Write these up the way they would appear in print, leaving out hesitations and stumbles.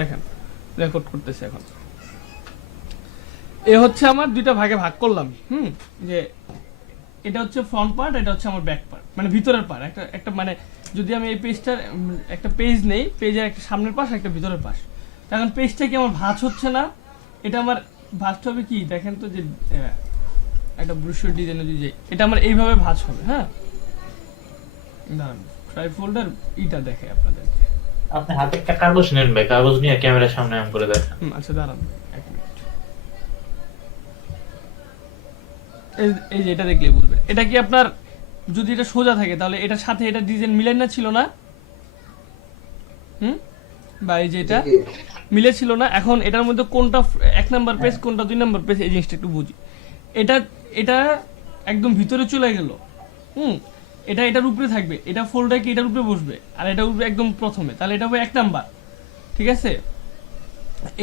দেখেন রেকর্ড করতেছে এখন। এ হচ্ছে আমার দুইটা ভাগে ভাগ করলাম। যে এটা হচ্ছে ফ্রন্ট পার্ট, এটা হচ্ছে আমার ব্যাক পার্ট, মানে ভিতরের পার্ট। একটা একটা মানে যদি আমি এই পেজটার একটা পেজ নেই, পেজের একটা সামনের পাশ একটা ভিতরের পাশ, এখন পেজটা কি আমার ভাঁজ হচ্ছে না। এটা আমার ভাঁজটা হবে কি দেখেন তো, যে একটা ব্রুশিওর ডিজাইন যে এটা আমার এইভাবে ভাঁজ হবে। হ্যাঁ, দাঁড়ান ট্রাই ফোল্ডার ইটা দেখে আপনাদেরকে। আপনি হাতে একটা কাগজ নেন ভাই, কাগজ নিয়ে ক্যামেরার সামনে এমন করে দেখেন। আচ্ছা দাঁড়ান এক মিনিট। এই যে এটা দেখলে বুঝবেন এটা কি আপনার, যদি এটা সোজা থাকে তাহলে এটার সাথে এটা ডিজাইন মিলে না, ছিল না? বা এই যে এটা মিলে ছিল না। এখন এটার মধ্যে কোনটা এক নাম্বার পেজ কোনটা দুই নাম্বার পেজ, এই জিনিসটা একটু বুঝি। এটা এটা একদম ভিতরে চলে গেল। এটা এটার উপরে থাকবে, এটা ফোল্ডার কি এটার উপরে বসবে, আর এটা উপরে একদম প্রথমে, তাহলে এটা হবে এক নাম্বার। ঠিক আছে,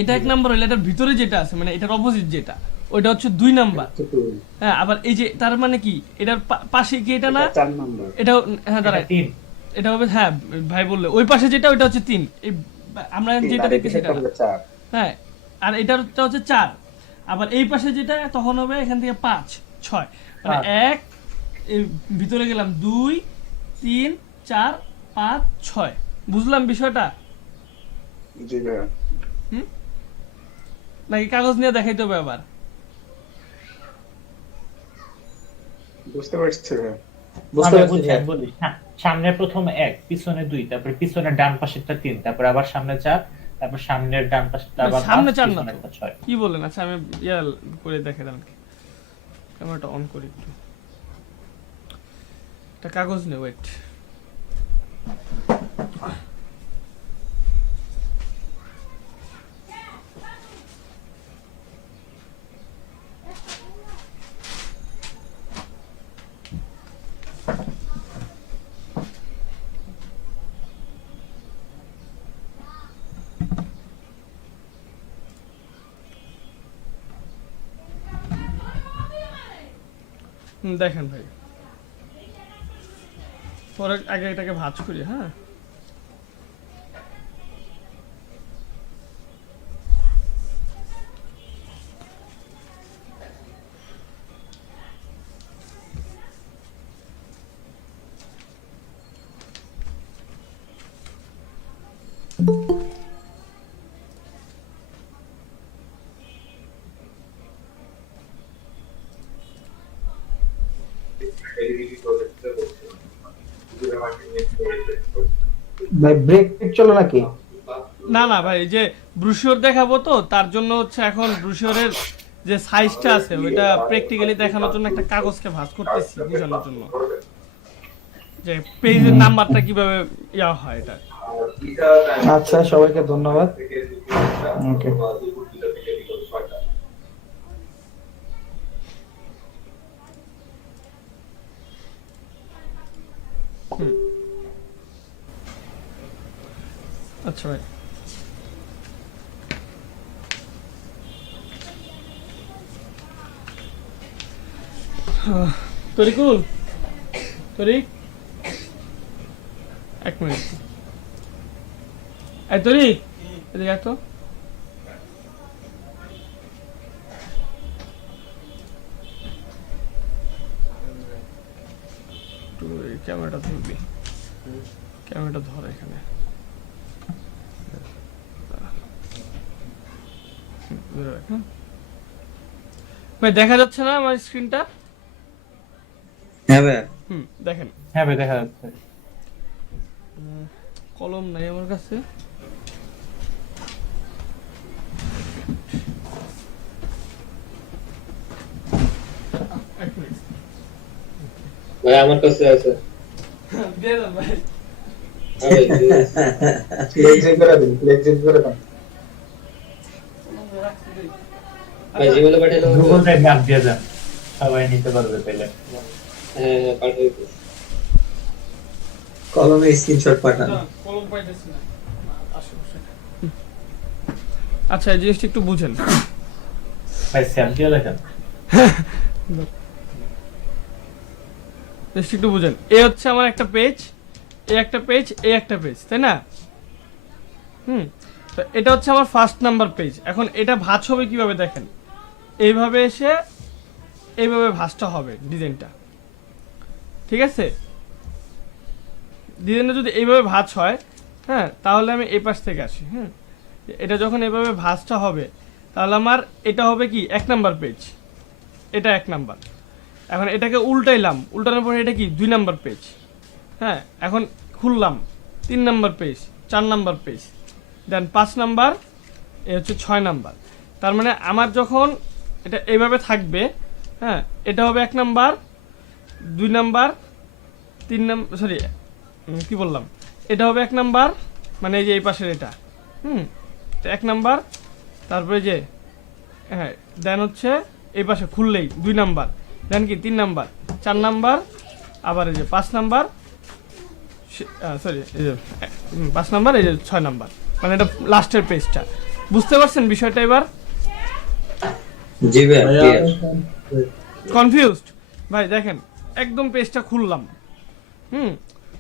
এটা এক নাম্বার হইলে এটার ভিতরে যেটা আছে মানে এটার অপোজিট যেটা, ওইটা হচ্ছে দুই নাম্বার। হ্যাঁ, আবার এই যে তার মানে কি এটার পাশে কি এটা না, এটা হ্যাঁ দাঁড়ায় তিন, এটা হবে হ্যাঁ ভাই বললে ওই পাশে যেটা ওইটা হচ্ছে তিন। এই আমরা যেটা দেখতেছি সেটা হ্যাঁ, আর এটা হচ্ছে চার। আবার এই পাশে যেটা তখন হবে এখান থেকে পাঁচ ছয়, মানে এক ভিতরে গেলাম দুই তিন চার পাঁচ ছয়। বুঝলাম বিষয়টা? নাকি কাগজ নিয়ে দেখাইতে হবে আবার? বুঝতে পারছি। বলি সামনে প্রথম এক, পিছনে দুই, তারপরে পিছনের ডান পাশেরটা তিন, তারপর আবার সামনে চার, তারপর সামনের ডান পাশেরটা আবার সামনে চার না একটা ছয়। কি বলেন? আচ্ছা আমি করে দেখে দেন, ক্যামেরাটা অন করি একটু। একটা কাগজ নে, ওয়েট। দেখেন ভাই, পরে আগে এটাকে ভাঁজ করি। হ্যাঁ, ভাই ব্রেক চলো নাকি? না না ভাই, যে ব্রুশিওর দেখাবো তো তার জন্য হচ্ছে এখন ব্রুশিওরের যে সাইজটা আছে ওইটা প্র্যাকটিক্যালি দেখানোর জন্য একটা কাগজকে ভাঁজ করতেছি বোঝানোর জন্য, যে পেজের নাম্বারটা কিভাবে ইয়া হয় এটা। আচ্ছা, সবাইকে ধন্যবাদ। ওকে। আচ্ছা ভাই, তরিকুল, তরিক এক মিনিট, এই তরিক এদিকে আয় তো। একটু ক্যামেরাটা ধরবি, ক্যামেরাটা ধর এখানে। ভাই দেখা যাচ্ছে না আমার স্ক্রিনটা? হ্যাঁ ভাই। দেখেন। হ্যাঁ ভাই দেখা যাচ্ছে। কলম নাই আমার কাছে। ভাই আমার কাছে আছে। দিয়ে দাও ভাই। ফ্লেক্সিং করে দিন, ফ্লেক্সিং করে দাও। ভাই জিমেলে পাঠাইলে গুগল ড্রাইভ ম্যাপ দিয়ে দেন, সবাই নিতে পারবে তাহলে। হ্যাঁ পাঠাই দিই। কলমে স্ক্রিনশট পাঠান। কলম পাইতেছি না আশেপাশে। আচ্ছা এই জিনিসটা একটু বুঝেন ভাই স্যাম দিয়ে লেখেন। জিনিসটা একটু বুঝেন। এ হচ্ছে আমার একটা পেজ, এ একটা পেজ, এ একটা পেজ, তাই না? তো এটা হচ্ছে আমার ফার্স্ট নাম্বার পেজ। এখন এটা ভাঁজ হবে কিভাবে দেখেন, এইভাবে এসে এইভাবে ভাঁজটা হবে ডিজাইনটা, ঠিক আছে? ডিজাইনটা যদি এইভাবে ভাঁজ হয়, হ্যাঁ, তাহলে আমি এই পাশ থেকে আসি। হ্যাঁ, এটা যখন এইভাবে ভাঁজটা হবে তাহলে আমার এটা হবে কি 1 নাম্বার পেজ, এটা 1 নাম্বার। এখন এটাকে উল্টাইলাম, উল্টানোর পরে এটা কি 2 নাম্বার পেজ। হ্যাঁ, এখন খুললাম 3 নাম্বার পেজ, 4 নাম্বার পেজ, দেন 5 নাম্বার, এ হচ্ছে 6 নাম্বার। তার মানে আমার যখন এটা এইভাবে থাকবে, হ্যাঁ, এটা হবে 1 নাম্বার, 2 নাম্বার, 3 নাম্বার, সরি কি বললাম, এটা হবে 1 নাম্বার, মানে এই যে এই পাশের এটা, তো 1 নাম্বার, তারপরে যে হ্যাঁ দেন হচ্ছে এই পাশে খুললেই 2 নাম্বার, দেন কি 3 নাম্বার, 4 নাম্বার, আবার এই যে 5 নাম্বার, সরি এই যে 5 নাম্বার, এই যে 6 নাম্বার, মানে এটা লাস্টের পেজটা। বুঝতে পারছেন বিষয়টা এবার? জি ভাইয়া ভাইয়া clear। কনফিউজড? ভাই দেখেন একদম পেজটা খুললাম,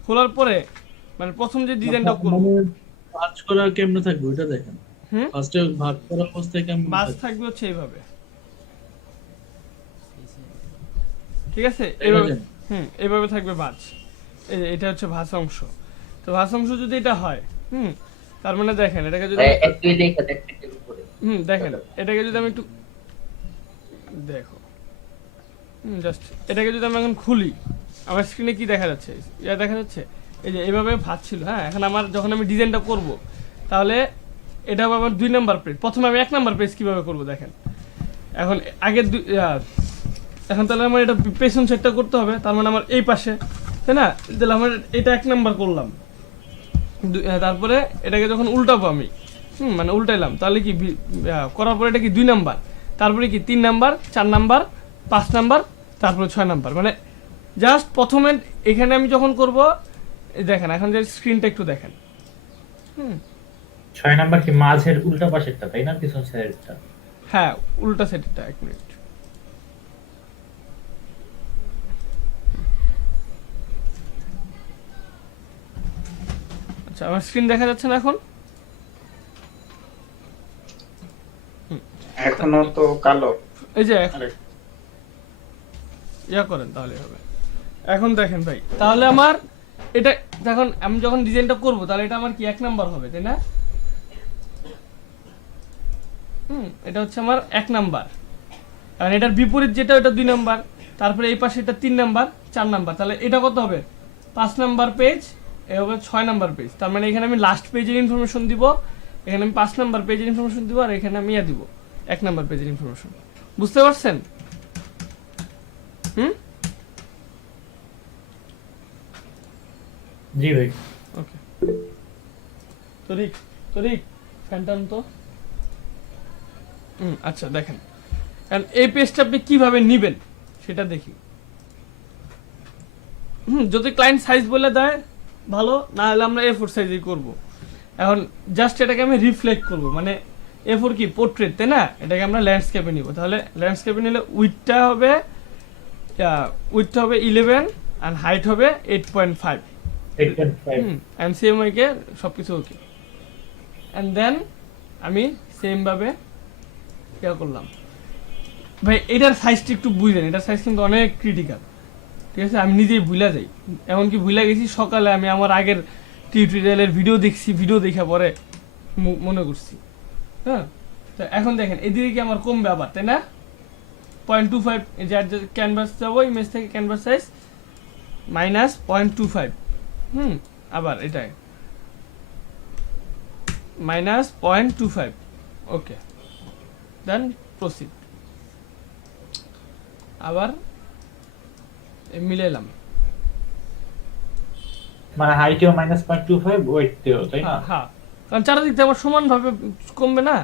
খোলার পরে মানে প্রথম যে ডিজাইনটা করব, মানে ভাঁজ করা কেমনে থাকবে ওটা দেখেন। হুম ফার্স্টে ভাগ করা অবস্থায় কেমন বাস থাকবে? থাকবে হচ্ছে এইভাবে, ঠিক আছে? এইভাবে, দেখেন। এইভাবে থাকবে ভাঁজ। এই যে এটা হচ্ছে ভাঁজ অংশ। তো ভাঁজ অংশ যদি এটা হয়, তার মানে দেখেন এটাকে যদি দেখেন এটাকে যদি আমি একটু দেখো, জাস্ট এটাকে যদি আমি এখন খুলি, আমার স্ক্রিনে কি দেখা যাচ্ছে? ইয়া দেখা যাচ্ছে, এই যে এইভাবে ভাঁজ ছিল। হ্যাঁ, এখন আমার যখন আমি ডিজাইনটা করব, তাহলে এটা হবে আমার 2 নাম্বার পেজ। প্রথমে আমি 1 নাম্বার পেজ কিভাবে করব দেখেন। এখন আগে এখন তাহলে আমার এটা পেছন সাইডটা করতে হবে, তার মানে আমার এই পাশে, তাই না? তাহলে আমার এটা 1 নাম্বার করলাম, তারপরে এটাকে যখন উল্টাবো আমি, মানে উল্টাইলাম, তাহলে কি করার পরে এটা কি 2 নাম্বার, তারপরে কি 3 নাম্বার, 4 নাম্বার, 5 নাম্বার, তারপরে 6 নাম্বার। মানে জাস্ট প্রথমে এখানে আমি যখন করব, দেখেন এখন যে স্ক্রিনটা একটু দেখেন, 6 নাম্বার কি মাঝের উল্টা পাশেরটা, তাই না? পিছন সাইডটা। হ্যাঁ উল্টা সাইডটা, 1 মিনিট। আচ্ছা, আমার স্ক্রিন দেখা যাচ্ছে না এখন? এখনো তো কালো। এই যে আরে, ইয়া করেন তাহলে হবে। এখন দেখেন ভাই, তাহলে আমার এটা যখন আমি যখন ডিজাইনটা করব, তাহলে এটা আমার কি 1 নাম্বার হবে, তাই না? এটা হচ্ছে আমার 1 নাম্বার। কারণ এটার বিপরীত যেটা, ওটা 2 নাম্বার, তারপরে এই পাশে এটা 3 নাম্বার, 4 নাম্বার, তাহলে এটা কত হবে? 5 নাম্বার পেজ, এ হবে 6 নাম্বার পেজ। তার মানে এখানে আমি লাস্ট পেজের ইনফরমেশন দিব, এখানে আমি 5 নাম্বার পেজের ইনফরমেশন দিব, আর এখানে আমি ইয়া দিব 1 নাম্বার পেজের ইনফরমেশন। বুঝতে পারছেন? জি ভাই। ওকে, তরিক ফ্যানটান তো। আচ্ছা দেখেন, কারণ এই পেজটা আপনি কিভাবে নিবেন সেটা দেখি। যদি ক্লায়েন্ট সাইজ বলে দেয় ভালো, না হলে আমরা A4 সাইজেই করব। এখন জাস্ট এটাকে আমি রিফ্লেক্ট করব, মানে A4 কি পোর্ট্রেট, তাই না? এটাকে আমরা ল্যান্ডস্কেপে নিব। তাহলে ল্যান্ডস্কেপে নিলে উইডথটা হবে 11 আর হাইট হবে 8.5। 8.5। এন্ড সেম ওয়েকে সবকিছু ওকে। এন্ড দেন আমি সেম ভাবে কি করলাম ভাই, এটার সাইজটা একটু বুঝলেন, এটার সাইজ কিন্তু অনেক ক্রিটিক্যাল, ঠিক আছে? আমি নিজেই ভুলে যাই, এমনকি ভুলে গেছি সকালে আমি আমার আগের টিউটোরিয়ালের ভিডিও দেখছি, ভিডিও দেখা পরে মনে করছি। হ্যাঁ, তো এখন দেখেন এদিকে কি আমার কমবে আবার, তাই না? 0.25, এই যে ক্যানভাস যাবো, ইমেজ থেকে ক্যানভাস সাইজ -0.25, আবার এটাই -0.25। ওকে, দেন প্রসিড। আবার মিলাইলাম, মানে হাইটেও -0.25, ওয়েটতেও, তাই না? হ্যাঁ, কারণ চারিদিক থেকে আমার সমান ভাবে কমবে না।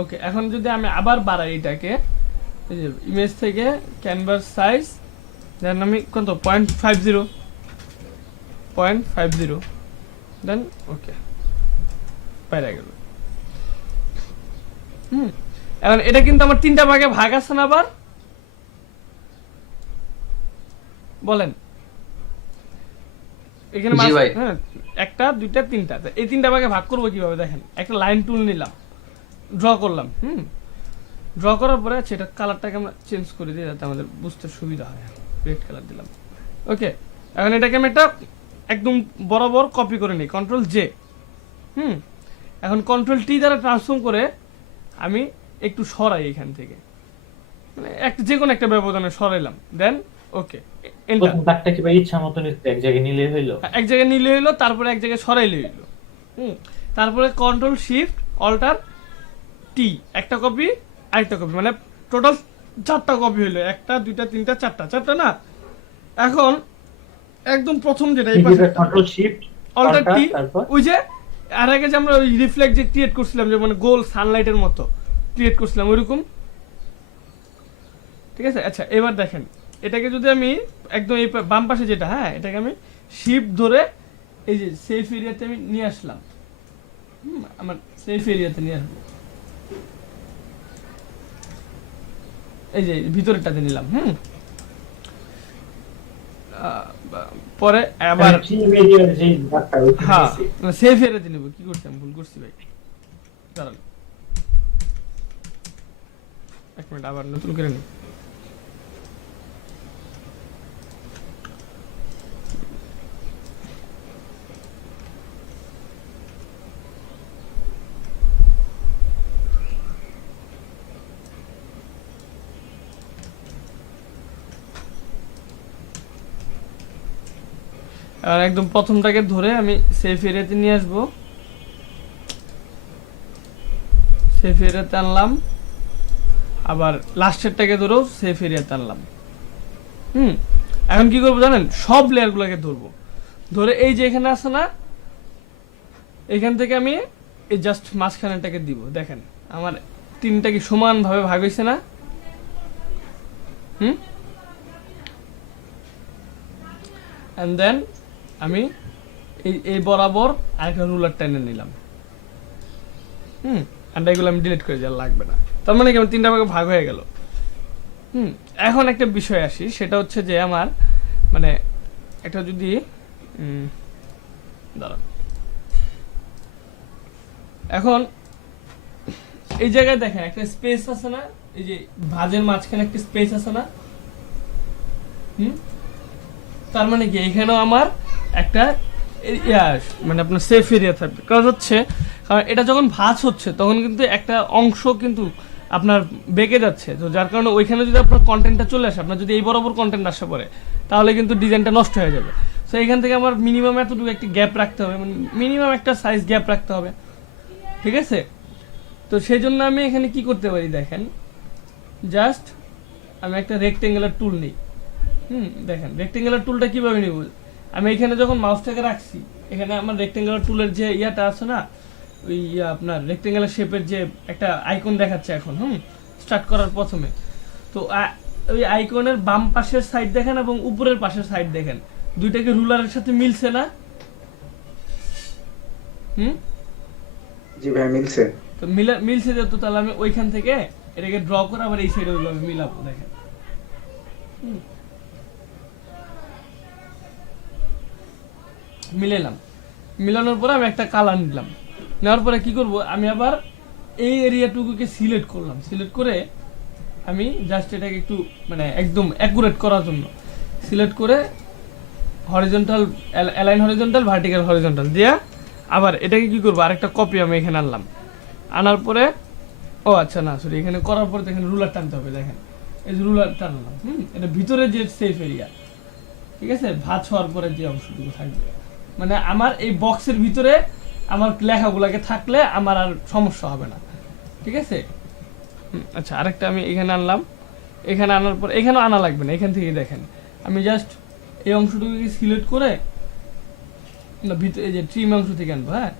ওকে, এখন যদি আমি আবার বাড়াই এটাকে, এই যে ইমেজ থেকে ক্যানভাস সাইজ, দেন আমি কত 0.50, দেন ওকে, বাইরে গেল। এখন এটা কিন্তু আমার 3টা ভাগে ভাগ আছে না? আবার বলেন, এখানে জি ভাই। হ্যাঁ, একটা দুইটা তিনটা, তো এই তিনটা ভাগে ভাগ করবো কিভাবে দেখেন। একটা লাইন টুল নিলাম, ড্র করলাম, ড্র করার পরে সেটা কালারটাকে আমরা চেঞ্জ করে দিই যাতে আমাদের বুঝতে সুবিধা হয়। রেড কালার দিলাম, ওকে। এখন এটাকে আমি একটা একদম বরাবর কপি করে নিই, কন্ট্রোল জে। এখন কন্ট্রোল টি দ্বারা ট্রান্সফর্ম করে আমি একটু সরাই এখান থেকে, মানে একটা যে কোনো একটা ব্যবধানে সরাইলাম, দেন ওকে এন্টার। প্রথম দাগটা কি ভাই ইচ্ছা মতো নিতে এক জায়গায় নিলে হইলো? এক জায়গায় নিলে হইলো, তারপরে এক জায়গায় সরাইলে হইলো। তারপরে কন্ট্রোল শিফট অল্টার টি, একটা কপি আরেকটা কপি, মানে টোটাল 4টা কপি হইলো, একটা দুইটা তিনটা চারটা না। এখন একদম প্রথম যেটা এই পাশে কন্ট্রোল শিফট অল্টার টি, তারপর ওই যে আর আগে যে আমরা ওই রিফ্লেক্ট যে ক্রিয়েট করছিলাম, যে মানে গোল সানলাইটের মতো ক্রিয়েট করছিলাম ওইরকম, ঠিক আছে। আচ্ছা এবার দেখেন, এটাকে যদি আমি একদম এই বাম পাশে যেটা, হ্যাঁ, এটাকে আমি শিফট ধরে এই যে সেফ এরিয়াতে আমি নিয়ে আসলাম, আমার সেফ এরিয়াতে নিয়ে আসবো, এই যে ভিতরেরটাতে নিলাম। পরে আবার যে দাগটা ওইখানে হ্যাঁ নিছি। সেফ এরিয়াতে নিব। কি করছি আমি, ভুল করছি ভাই, দাঁড়ান 1 মিনিট, আবার নতুন করে নিই। আর একদম প্রথমটাকে ধরে আমি সেফ এরিয়াতে নিয়ে আসবো, সেফ এরিয়াতে আনলাম, আবার লাস্টেরটাকে ধরেও সেফ এরিয়াতে আনলাম। এখন কি করবো জানেন, সব লেয়ারগুলোকে ধরবো, ধরে এই যে এখানে আছে না, এখান থেকে আমি এই জাস্ট মাঝখানেটাকে দিব। দেখেন আমার তিনটা কি সমানভাবে ভাগ হয়েছে না? এন্ড দেন আমি এই বরাবর আরেকটা রুলার টেনে নিলাম। আর এগুলো আমি ডিলিট করে দেওয়া লাগবে না। তার মানে কি আমার 3টা ভাগে ভাগ হয়ে গেল। এখন একটা বিষয় আসি, সেটা হচ্ছে যে আমার মানে একটা যদি দাঁড়ান, এখন এই জায়গায় দেখেন একটা স্পেস আছে না, এই যে ভাঁজের মাঝখানে একটা স্পেস আছে না, তার মানে কি এখানেও আমার একটা মানে আপনার সেফ এরিয়া থাকবে। কারণ হচ্ছে কারণ এটা যখন ভাঁজ হচ্ছে তখন কিন্তু একটা অংশ কিন্তু আপনার বেঁকে যাচ্ছে, তো যার কারণে ওইখানে যদি আপনার কন্টেন্টটা চলে আসে, আপনার যদি এই বরাবর কন্টেন্ট আসে পড়ে, তাহলে কিন্তু ডিজাইনটা নষ্ট হয়ে যাবে। সো এইখান থেকে আমার মিনিমাম এতটুকু একটা গ্যাপ রাখতে হবে, মানে মিনিমাম একটা সাইজ গ্যাপ রাখতে হবে, ঠিক আছে। তো সেই জন্য আমি এখানে কি করতে পারি দেখেন, জাস্ট আমি একটা রেক্টেঙ্গুলার টুল নিই। দেখেন রেক্টেঙ্গুলার টুলটা কিভাবে নিব, আমি এখানে যখন মাউসটাকে রাখছি, এখানে আমার রেক্টেঙ্গুলার টুলের যে ইয়াটা আছে না, ওই আপনার রেক্টেঙ্গুলার শেপের যে একটা আইকন দেখাচ্ছে এখন স্টার্ট করার প্রথমে, তো ওই আইকনের বাম পাশের সাইড দেখেন এবং উপরের পাশের সাইড দেখেন, দুইটাকে রুলারের সাথে মিলছে না? জি ভাই মিলছে। তো মিলছে যেহেতু, তাহলে আমি ওইখান থেকে এটাকে ড্র করে আবার এই সাইডে ওইভাবে মিলাবো। দেখেন মিলালাম, মিলানোর পরে আমি একটা কালার নিলাম, নেওয়ার পরে কি করব, আমি আবার এই এরিয়াটুকুকে সিলেক্ট করলাম, সিলেক্ট করে আমি জাস্ট এটাকে একটু মানে একদম অ্যাকুরেট করার জন্য সিলেক্ট করে horizontal align horizontal vertical horizontal দিয়া আবার এটাকে কি করব, আরেকটা কপি আমি এখানে আনলাম, আনার পরে ও আচ্ছা না সরি, এখানে করার পরে দেখেন রুলার টানতে হবে। দেখেন এই যে রুলার টানলাম, এটা ভিতরে যে সেফ এরিয়া, ঠিক আছে, ভাঁজ হওয়ার পরে যে অংশটুকু থাকবে, মানে আমার এই বক্সের ভিতরে আমার লেখাগুলোকে থাকলে আমার আর সমস্যা হবে না, ঠিক আছে। আচ্ছা আরেকটা আমি এখানে আনলাম, এখানে আনার পর এখানেও আনা লাগবে না, এখান থেকে দেখেন আমি জাস্ট এই অংশটুকুকে সিলেক্ট করে না ভিতরে এই যে ট্রিম অংশ থেকে আনবো, হ্যাঁ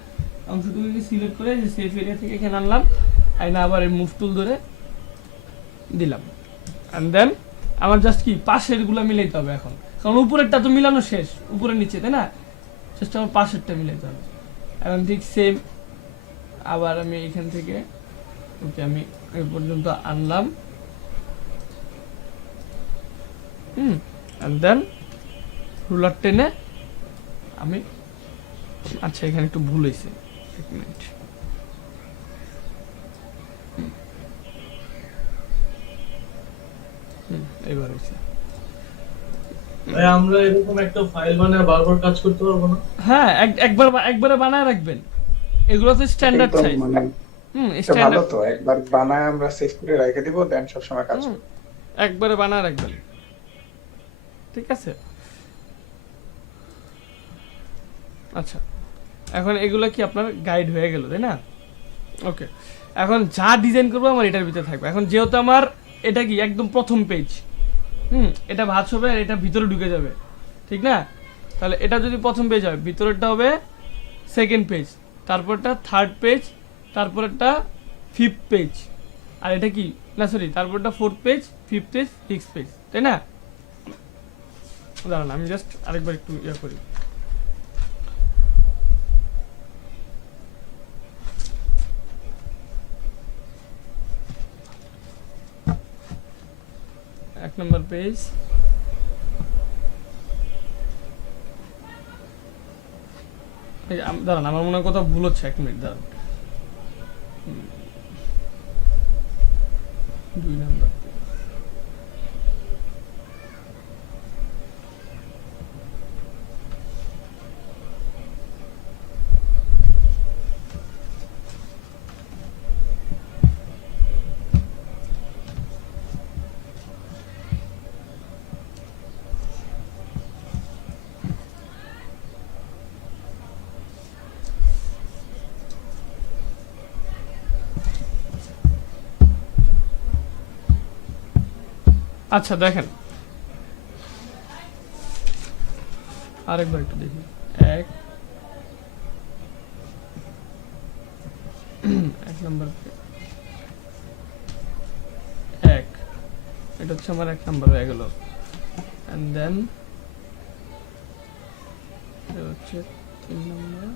অংশটুকুকে সিলেক্ট করে যে সেফ এরিয়া থেকে এখানে আনলাম, আইনা আবার এই মুভ টুল ধরে দিলাম, এন্ড দেন আমার জাস্ট কি পাশের গুলা মিলাইতে হবে এখন, কারণ উপরেরটা তো মিলানো শেষ, উপরে নিচে, তাই না, জাস্ট আমার পাশেরটা মিলাইতে হবে। এখন ঠিক সেম আবার আমি এখান থেকে ওকে আমি এই পর্যন্ত আনলাম, এন্ড দেন রুলার টেনে আমি আচ্ছা এখানে একটু ভুল হয়েছে, এক মিনিট। এবার হয়েছে। ভাই আমরা এরকম একটা ফাইল বানায় বারবার কাজ করতে পারবো না? হ্যাঁ, একবারে বানায় রাখবেন, এগুলো তো স্ট্যান্ডার্ড একদম সাইজ। মানে এটা ভালো স্ট্যান্ডার্ড, তো, একবার বানায় আমরা সেভ করে রেখে দিব, দেন সবসময় কাজ করব। একবারে বানায় রাখবেন, ঠিক আছে? আচ্ছা, এখন এগুলো কি আপনার গাইড হয়ে গেল, তাই না? ওকে, এখন যা ডিজাইন করবো আমার এটার ভিতরে থাকবে। এখন যেহেতু আমার এটা কি একদম প্রথম পেজ, এটা ভাঁজ হবে আর এটা ভিতরে ঢুকে যাবে, ঠিক না? তাহলে এটা যদি প্রথম পেজ হয়, ভিতরেরটা হবে সেকেন্ড পেজ, তারপরটা থার্ড পেজ, তারপরেরটা ফিফথ পেজ, আর এটা কি না সরি, তারপরটা fourth page, fifth page, sixth page, তাই না? দাঁড়ান আমি জাস্ট আরেকবার একটু ইয়ে করি। এক নম্বর পেজ, দাঁড়ান আমার মনে হয় কোথাও ভুল হচ্ছে, এক মিনিট দাঁড়ান। 2 নম্বর, আচ্ছা দেখেন আরেকবার একটু দেখি। এক নম্বর, এটা হচ্ছে আমার 1 নম্বর হয়ে গেল, এন্ড দেন এটা হচ্ছে 3 নম্বর।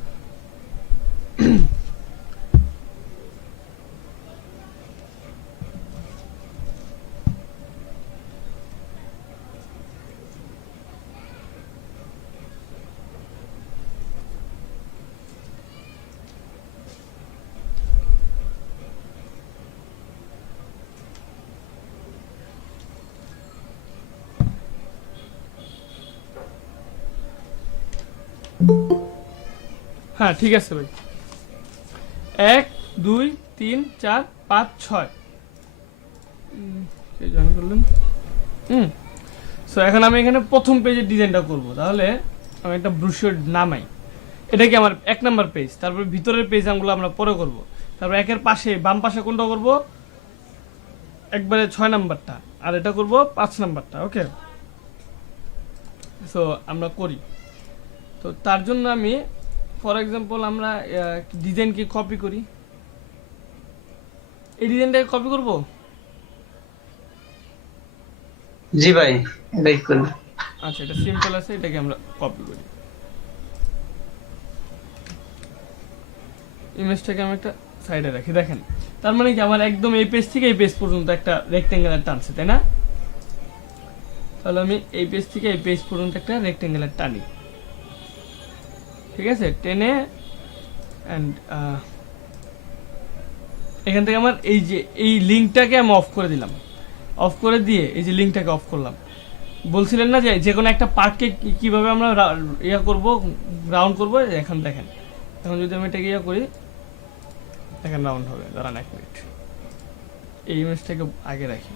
হ্যাঁ ঠিক আছে ভাই, 1 2 3 4 5 6 জয়েন করলেন। সো এখন আমি এখানে প্রথম পেজের ডিজাইনটা করব। তাহলে আমি একটা ব্রুশিওর নামাই, এটা কি আমার 1 নাম্বার পেজ, তারপর ভিতরের পেজ আমগুলো আমরা পরে করব। তারপর একের পাশে বাম পাশে কোনটা করব, একবারে 6 নাম্বারটা, আর এটা করব 5 নাম্বারটা। ওকে, সো আমরা করি। তো তার জন্য আমি ফর এক্সাম্পল আমরা ডিজাইনকে কপি করি, এই ডিজাইনটাকে কপি করব। জি ভাই, এটাই করুন। আচ্ছা, এটা সিম্পল আছে, এটাকে আমরা কপি করি। ইমেজটাকে আমি একটা সাইডে রাখি। দেখেন, তার মানে কি আমার একদম এই পেজ থেকে এই পেজ পর্যন্ত একটা রেক্টেঙ্গুলার টানছে, তাই না? তাহলে আমি এই পেজ থেকে এই পেজ পর্যন্ত একটা রেক্টেঙ্গুলার টানি, ঠিক আছে? টেনে অ্যান্ড এখান থেকে আমার এই যে এই লিঙ্কটাকে আমি অফ করে দিলাম, অফ করে দিয়ে এই যে লিঙ্কটাকে অফ করলাম। বলছিলেন না যে কোনো একটা পার্টকে কিভাবে আমরা ইয়া করব, রাউন্ড করব। এখন দেখেন, এখন যদি আমি এটাকে ইয়া করি, দেখেন রাউন্ড হবে। দাঁড়ান 1 মিনিট, এই ইমেজটাকে আগে রাখি।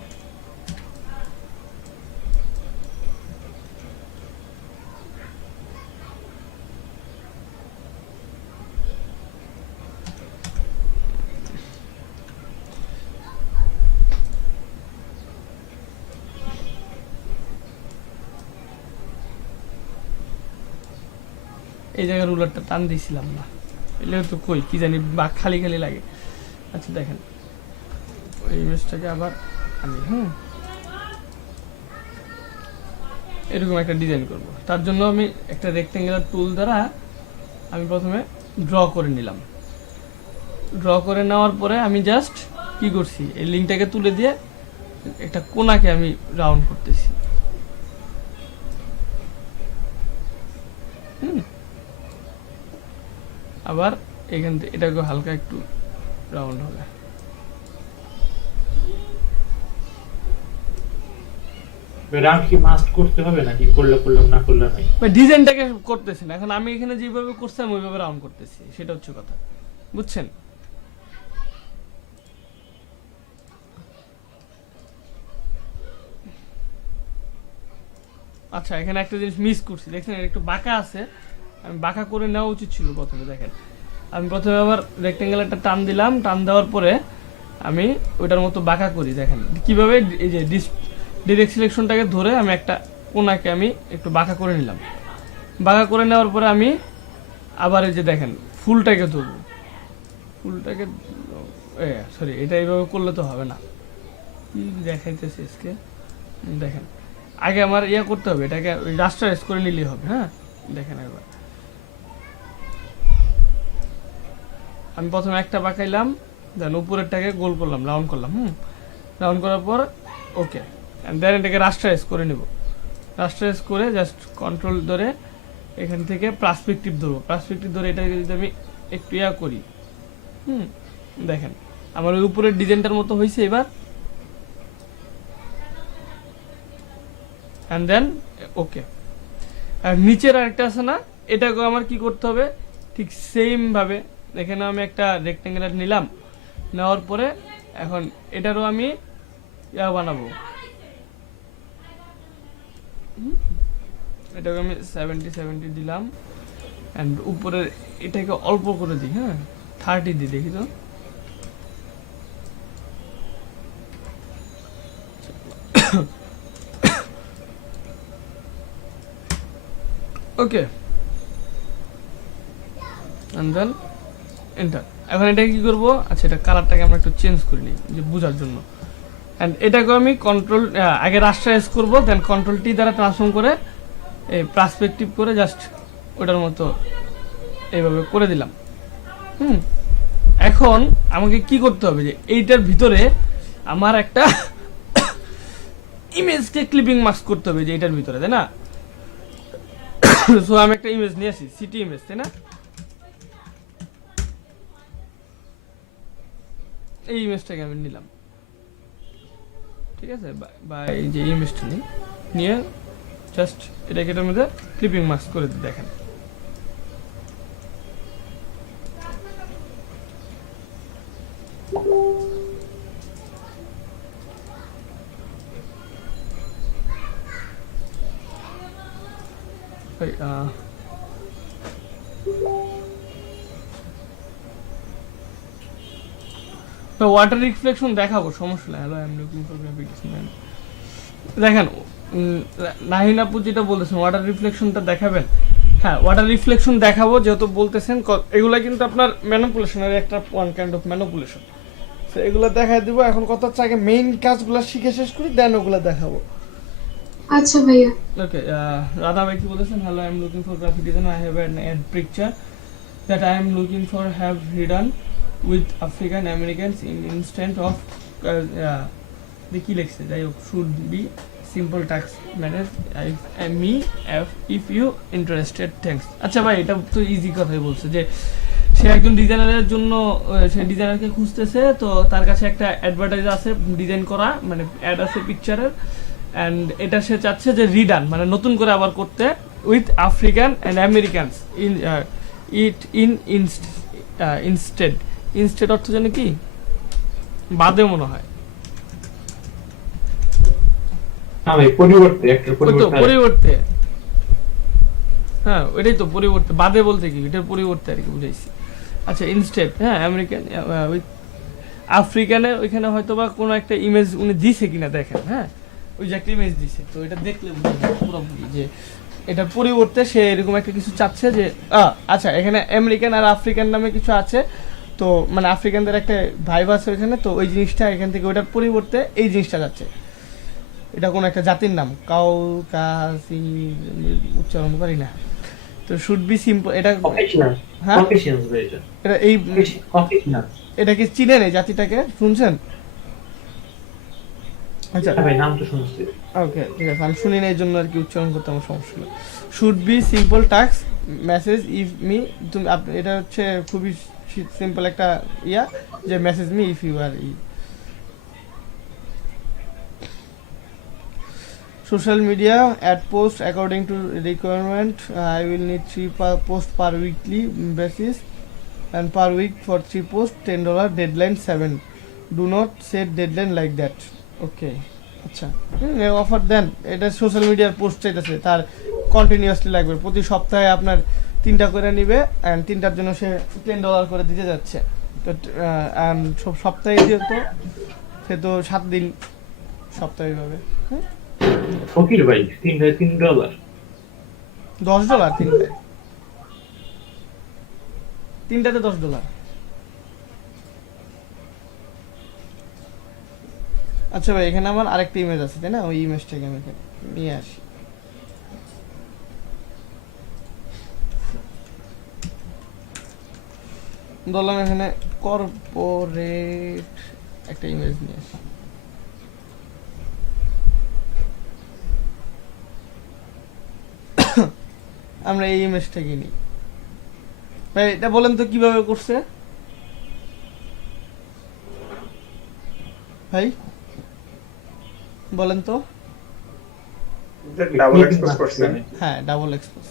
এই জায়গায় রুলারটা টান দিয়েছিলাম না, এলে তো কই কি জানি বা খালি খালি লাগে। আচ্ছা দেখেন, ওই ইমেজটাকে আবার আমি এরকম একটা ডিজাইন করব। তার জন্য আমি একটা রেক্টেঙ্গুলার টুল দ্বারা আমি প্রথমে ড্র করে নিলাম। ড্র করে নেওয়ার পরে আমি জাস্ট কি করছি, এই লিঙ্কটাকে তুলে দিয়ে একটা কোণাকে আমি রাউন্ড করতেছি। আবার এখান থেকে এটাকে হালকা একটু রাউন্ড হবে। রাউন্ড কি মাস্ট করতে হবে নাকি করলে করলাম না করলে নাই? ডিজাইনটাকে করতেছি না এখন, আমি এখানে যেভাবে করছিলাম ওইভাবে রাউন্ড করতেছি, সেটা হচ্ছে কথা, বুঝছেন? আচ্ছা এখানে একটা জিনিস মিস করছি, দেখছেন এটা একটু বাঁকা আছে, আমি বাঁকা করে নেওয়া উচিত ছিল প্রথমে। দেখেন আমি প্রথমে আবার রেক্টেঙ্গেলটা টান দিলাম, টান দেওয়ার পরে আমি ওইটার মতো বাঁকা করি। দেখেন কিভাবে, এই যে ডিরেক্ট সিলেকশনটাকে ধরে আমি একটা কোনাকে আমি একটু বাঁকা করে নিলাম। বাঁকা করে নেওয়ার পরে আমি আবার এই যে দেখেন ফুলটাকে ধরবো, ফুলটাকে সরি এটা এইভাবে করলে তো হবে না, কি দেখাইতেছে আজকে। দেখেন আগে আমার ইয়া করতে হবে, এটাকে রাস্টারাইজ করে নিলেই হবে। হ্যাঁ দেখেন একবার আমি প্রথমে একটা বাঁকাইলাম, দেন উপরেরটাকে গোল করলাম, রাউন্ড করলাম। রাউন্ড করার পর ওকে, দেন এটাকে রাস্টারাইজ করে নিব। রাস্টারাইজ করে জাস্ট কন্ট্রোল ধরে এখান থেকে পার্সপেক্টিভ ধরবো, পার্সপেক্টিভ ধরে এটাকে যদি আমি একটু ইয়া করি, দেখেন আমার ওই উপরের ডিজাইনটার মতো হয়েছে এবার। অ্যান্ড দেন ওকে। আর নিচের আরেকটা আছে না, এটাকেও আমার কি করতে হবে ঠিক সেম ভাবে। এখানে আমি একটা রেক্টেঙ্গুলার নিলাম, নেওয়ার পরে এখন এটারও আমি ইয়া বানাবো, এটাকে আমি 70 দিলাম। অ্যান্ড উপরের এটাকে অল্প করে দিই, হ্যাঁ 30 দিই, দেখি তো। ওকে and then enter। এখন এটা কি করব, আচ্ছা এটা কালারটাকে আমরা একটু চেঞ্জ করে নিই যে বোঝার জন্য। এন্ড এটাকে আমি কন্ট্রোল আগে রাস্টারাইজ করব, দেন কন্ট্রোল টি দ্বারা ট্রান্সফর্ম করে এই পার্সপেক্টিভ করে জাস্ট ওটার মতো এইভাবে করে দিলাম। এখন আমাকে কি করতে হবে যে এইটার ভিতরে আমার একটা ইমেজকে ক্লিপিং মাস্ক করতে হবে, যে এটার ভিতরে, তাই না? সো আমি একটা ইমেজ নিয়ে আসি, সিটি ইমেজ, তাই না? এই ইমেজটাকে আমি নিলাম, ঠিক আছে? বা এই যে ইমেজটা নিয়ে জাস্ট এটাকে এটার মধ্যে ক্লিপিং মাস্ক করে দিই। দেখেন ওয়াটার রিফ্লেকশন দেখাবো, সমস্যা নাই। Hello I am looking for graphics. দেখেন নাহিন আপু যেটা বলতেছেন ওয়াটার রিফ্লেকশনটা দেখাবেন, হ্যাঁ ওয়াটার রিফ্লেকশন দেখাবো যেহেতু বলতেছেন। এগুলা কিন্তু আপনার ম্যানিপুলেশনের একটা ওয়ান কাইন্ড অফ ম্যানিপুলেশন, তো এগুলো দেখাই দিব। এখন কথা হচ্ছে আগে মেইন কাজগুলো শিখে শেষ করি, দেন ওগুলো দেখাবো। আচ্ছা ভাইয়া। ওকে, রাধা ভাই কি বলেছেন? Hello I am looking for graphic design, I have an ad picture that I am looking for have redone with African Americans in instant of কি লিখছে, যাই হোক, should be simple tax manage if you interested, thanks। আচ্ছা ভাই এটা তো easy কথাই বলছে, যে সে একজন ডিজাইনারের জন্য, সে ডিজাইনারকে খুঁজতেছে, তো তার কাছে একটা অ্যাডভার্টাইজ আছে ডিজাইন করা, মানে অ্যাড আছে পিকচারের, অ্যান্ড এটা সে চাচ্ছে যে রিডান মানে নতুন করে আবার করতে, with African and Americans instead. Instead অর্থ জানে কি, বাদে মনে হয়, পরিবর্তে, হ্যাঁ ওইটাই তো পরিবর্তে, বাদে বলতে কি এটার পরিবর্তে আর কি বুঝাইছি। আচ্ছা ইনস্টেড, হ্যাঁ আমেরিকান উইথ আফ্রিকানের, ওইখানে হয়তো বা কোনো একটা ইমেজ উনি দিছে কিনা দেখেন, হ্যাঁ ওই যে একটা ইমেজ দিছে, তো এটা দেখলে পুরোপুরি যে এটার পরিবর্তে সে এরকম একটা কিছু চাচ্ছে যে আচ্ছা এখানে আমেরিকান আর আফ্রিকান নামে কিছু আছে, তো মানে আফ্রিকানদের একটা ভাইব আছে ওইখানে, তো ওই জিনিসটা এখান থেকে ওটার পরিবর্তে এই জিনিসটা যাচ্ছে। এটা কোনো একটা জাতির নাম, কাউকাসি, উচ্চারণ করি না, তো শুড বি সিম্পল। এটা হ্যাঁ এটা এই এটা কি চিনেন এই জাতিটাকে, শুনছেন? আচ্ছা হ্যাঁ ভাই, নাম তো শুনছি। ওকে ঠিক আছে, আমি শুনি না এই জন্য আর কি উচ্চারণ করতে আমার সমস্যা হলো। Should be simple task message if me, তুমি এটা হচ্ছে খুবই সিম্পল একটা ইয়া, যে message me if you are social media ad post according to requirement. I will need 3 post per weekly basis, and per week for 3 post $10, deadline 7. Do not set deadline like that. Okay, আচ্ছা offer দেন, এটা social মিডিয়ার post চাইতেছে, তার continuously লাগবে, প্রতি সপ্তাহে আপনার 3টা করে নিবে, অ্যান্ড 3টার জন্য সে $10 করে দিতে যাচ্ছে। তো সব সপ্তাহে যেহেতু সে তো 7 দিন সপ্তাহে পাবে। ফকির ভাই, $3 $10 তিনটাতে $10। আচ্ছা ভাই, এখানে আমার আরেকটা ইমেজ আছে তাই না, ওই ইমেজটাকে আমি এখানে নিয়ে আসি। ধরলাম এখানে কর্পোরেট একটা ইমেজ নিয়ে আসি। আমরা এই ইমেজটাকে নিই। ভাই এটা বলেন তো কিভাবে করছে ভাই, বলেন তো। ডাবল এক্সপোজ করছেন? হ্যাঁ ডাবল এক্সপোজ।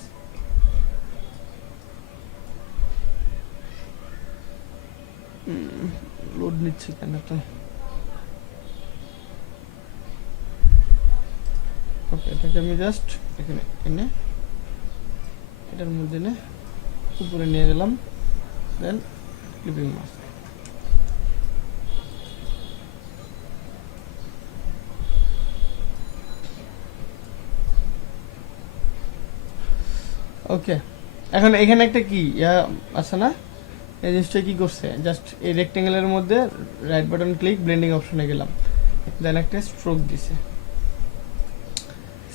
লোড নিচ্ছে কেন তো? ওকে, এটাকে আমি জাস্ট এখানে এনে এটার মধ্যে নে উপরে নিয়ে গেলাম, দেন ক্লিপিং মাস্ক। ওকে, এখন এখানে একটা কি আছে না, এই জিনিসটা কি করছে, জাস্ট এই রেক্টেঙ্গেলের মধ্যে রাইট বাটন ক্লিক, ব্লেন্ডিং অপশনে গেলাম, দেন একটা স্ট্রোক দিছে,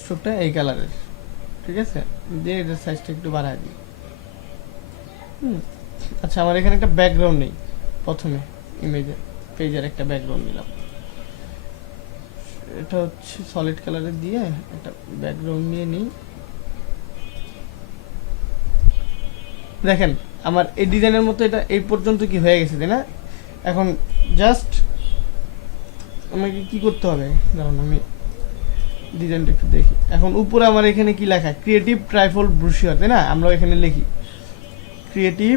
স্ট্রোকটা এই কালারের, ঠিক আছে, দিয়ে এটার সাইজটা একটু বাড়ায় দিই। আচ্ছা, আমার এখানে একটা ব্যাকগ্রাউন্ড নেই, প্রথমে ইমেজের পেজের একটা ব্যাকগ্রাউন্ড নিলাম, এটা হচ্ছে সলিড কালারের দিয়ে একটা ব্যাকগ্রাউন্ড নিয়ে নিই। দেখেন আমার এই ডিজাইনের মতো এটা এই পর্যন্ত কি হয়ে গেছে তাই না। এখন জাস্ট আমাকে কি করতে হবে, কারণ আমি ডিজাইনটা একটু দেখি। এখন উপরে আমার এখানে কি লেখা, ক্রিয়েটিভ ট্রাইফোল্ড ব্রুশিয়ার, তাই না, আমরা এখানে লিখি ক্রিয়েটিভ,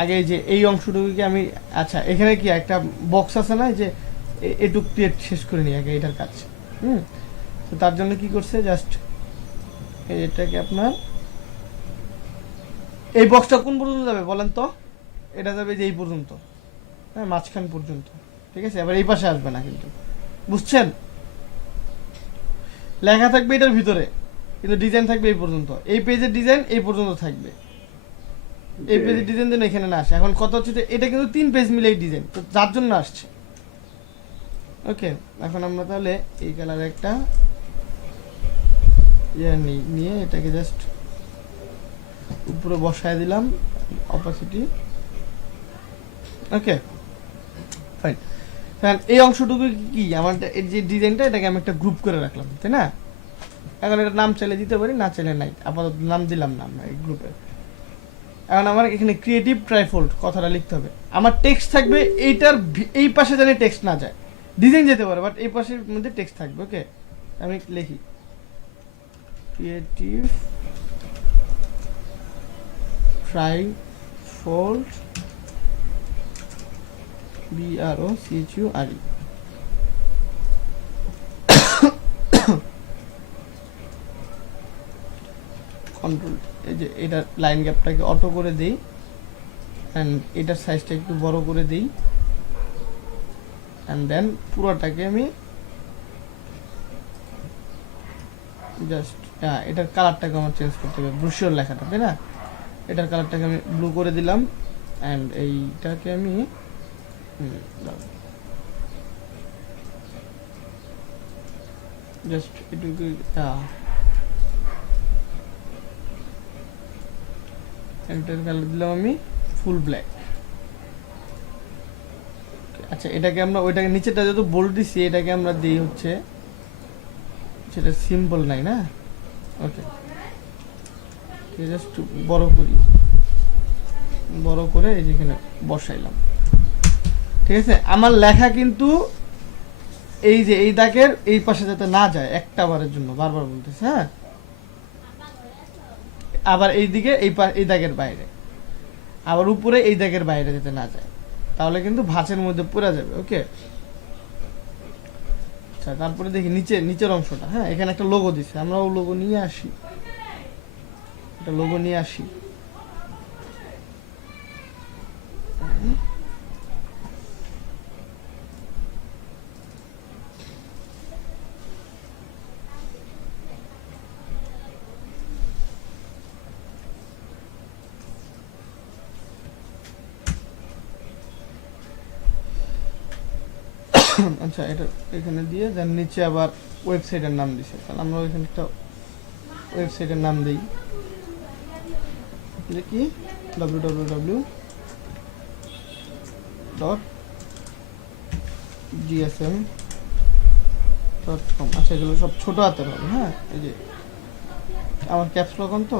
আগে যে এই অংশটুকুকে আমি, আচ্ছা এখানে কি একটা বক্স আছে না, যে এটুক ক্রিয়েট শেষ করে নিই আগে এটার কাজ। তো তার জন্য কি করছে, জাস্ট এটাকে আপনার এই বক্সটা কোন পর্যন্ত যাবে বলেন তো, এটা যাবে যে এই পর্যন্ত, হ্যাঁ মাঝখান পর্যন্ত, ঠিক আছে, এবার এই পাশে আসবে না, কিন্তু বুঝছেন, লেখা থাকবে এটার ভিতরে কিন্তু ডিজাইন থাকবে এই পর্যন্ত, এই পেজের ডিজাইন এই পর্যন্ত থাকবে, এই পেজের ডিজাইন যেন এখানে না আসে। এখন কথা হচ্ছে যে এটা কিন্তু 3 পেজ মিলে এই ডিজাইন, তো যার জন্য আসছে। ওকে, এখন আমরা তাহলে এই কালার একটা নিয়ে এটাকে জাস্ট উপরে বসায় দিলাম, অপাসিটি। ওকে ফাইন, এই অংশটুকু কি আমার এই যে ডিজাইনটা, এটাকে আমি একটা গ্রুপ করে রাখলাম, তাই না। এখন এটা নাম চাইলে দিতে পারি, না চাইলে নাই, আপাতত নাম দিলাম না আমরা এই গ্রুপে। এখন আমার এখানে ক্রিয়েটিভ ট্রাইফোল্ড কথাটা লিখতে হবে, আমার টেক্সট থাকবে এইটার এই পাশে যেন টেক্সট না যায়, ডিজাইন যেতে পারে বাট এই পাশের মধ্যে টেক্সট থাকবে। ওকে, আমি লিখি ক্রিয়েটিভ ট্রাইফোল্ড, BROCHURE, কন্ট্রোল, এই যে এটার লাইন গ্যাপটাকে অটো করে দেই, অ্যান্ড এটার সাইজটা একটু বড় করে দিই, অ্যান্ড দেন পুরোটাকে আমি জাস্ট এটার কালারটাকে আমার চেঞ্জ করতে হবে, ব্রুশিওর লেখাটা, তাই না, এটার কালারটাকে আমি ব্লু করে দিলাম, অ্যান্ড এইটাকে আমি জাস্ট এটুকু এটার কালার দিলাম আমি ফুল ব্ল্যাক। আচ্ছা এটাকে আমরা ওইটাকে নিচেটা যেহেতু বোল্ড দিছি এটাকে আমরা দিই হচ্ছে সেটা সিম্পল নাই না ওকে জাস্ট বড় করি বড় করে এই যেখানে বসাইলাম ঠিক আছে আমার লেখা কিন্তু এই যে এই দাগের এই পাশে যাতে না যায় একটা বারের জন্য বারবার বলতেছে হ্যাঁ আবার এইদিকে এই দাগের বাইরে আবার উপরে এই দাগের বাইরে যাতে না যায় তাহলে কিন্তু ভাঁজের মধ্যে পড়ে যাবে ওকে আচ্ছা তারপরে দেখি নিচের অংশটা হ্যাঁ এখানে একটা লোগো দিছে আমরা ও লোগো নিয়ে আসি একটা লোগো নিয়ে আসি আচ্ছা এটা এখানে দিয়ে দেন নিচে আবার ওয়েবসাইটের নাম দিছে তাহলে আমরা এখানে একটা ওয়েবসাইটের নাম দেই এটা কি www.gsm.com আচ্ছা এগুলো সব ছোট হাতের হবে হ্যাঁ এই যে আমার ক্যাপস লক অন তো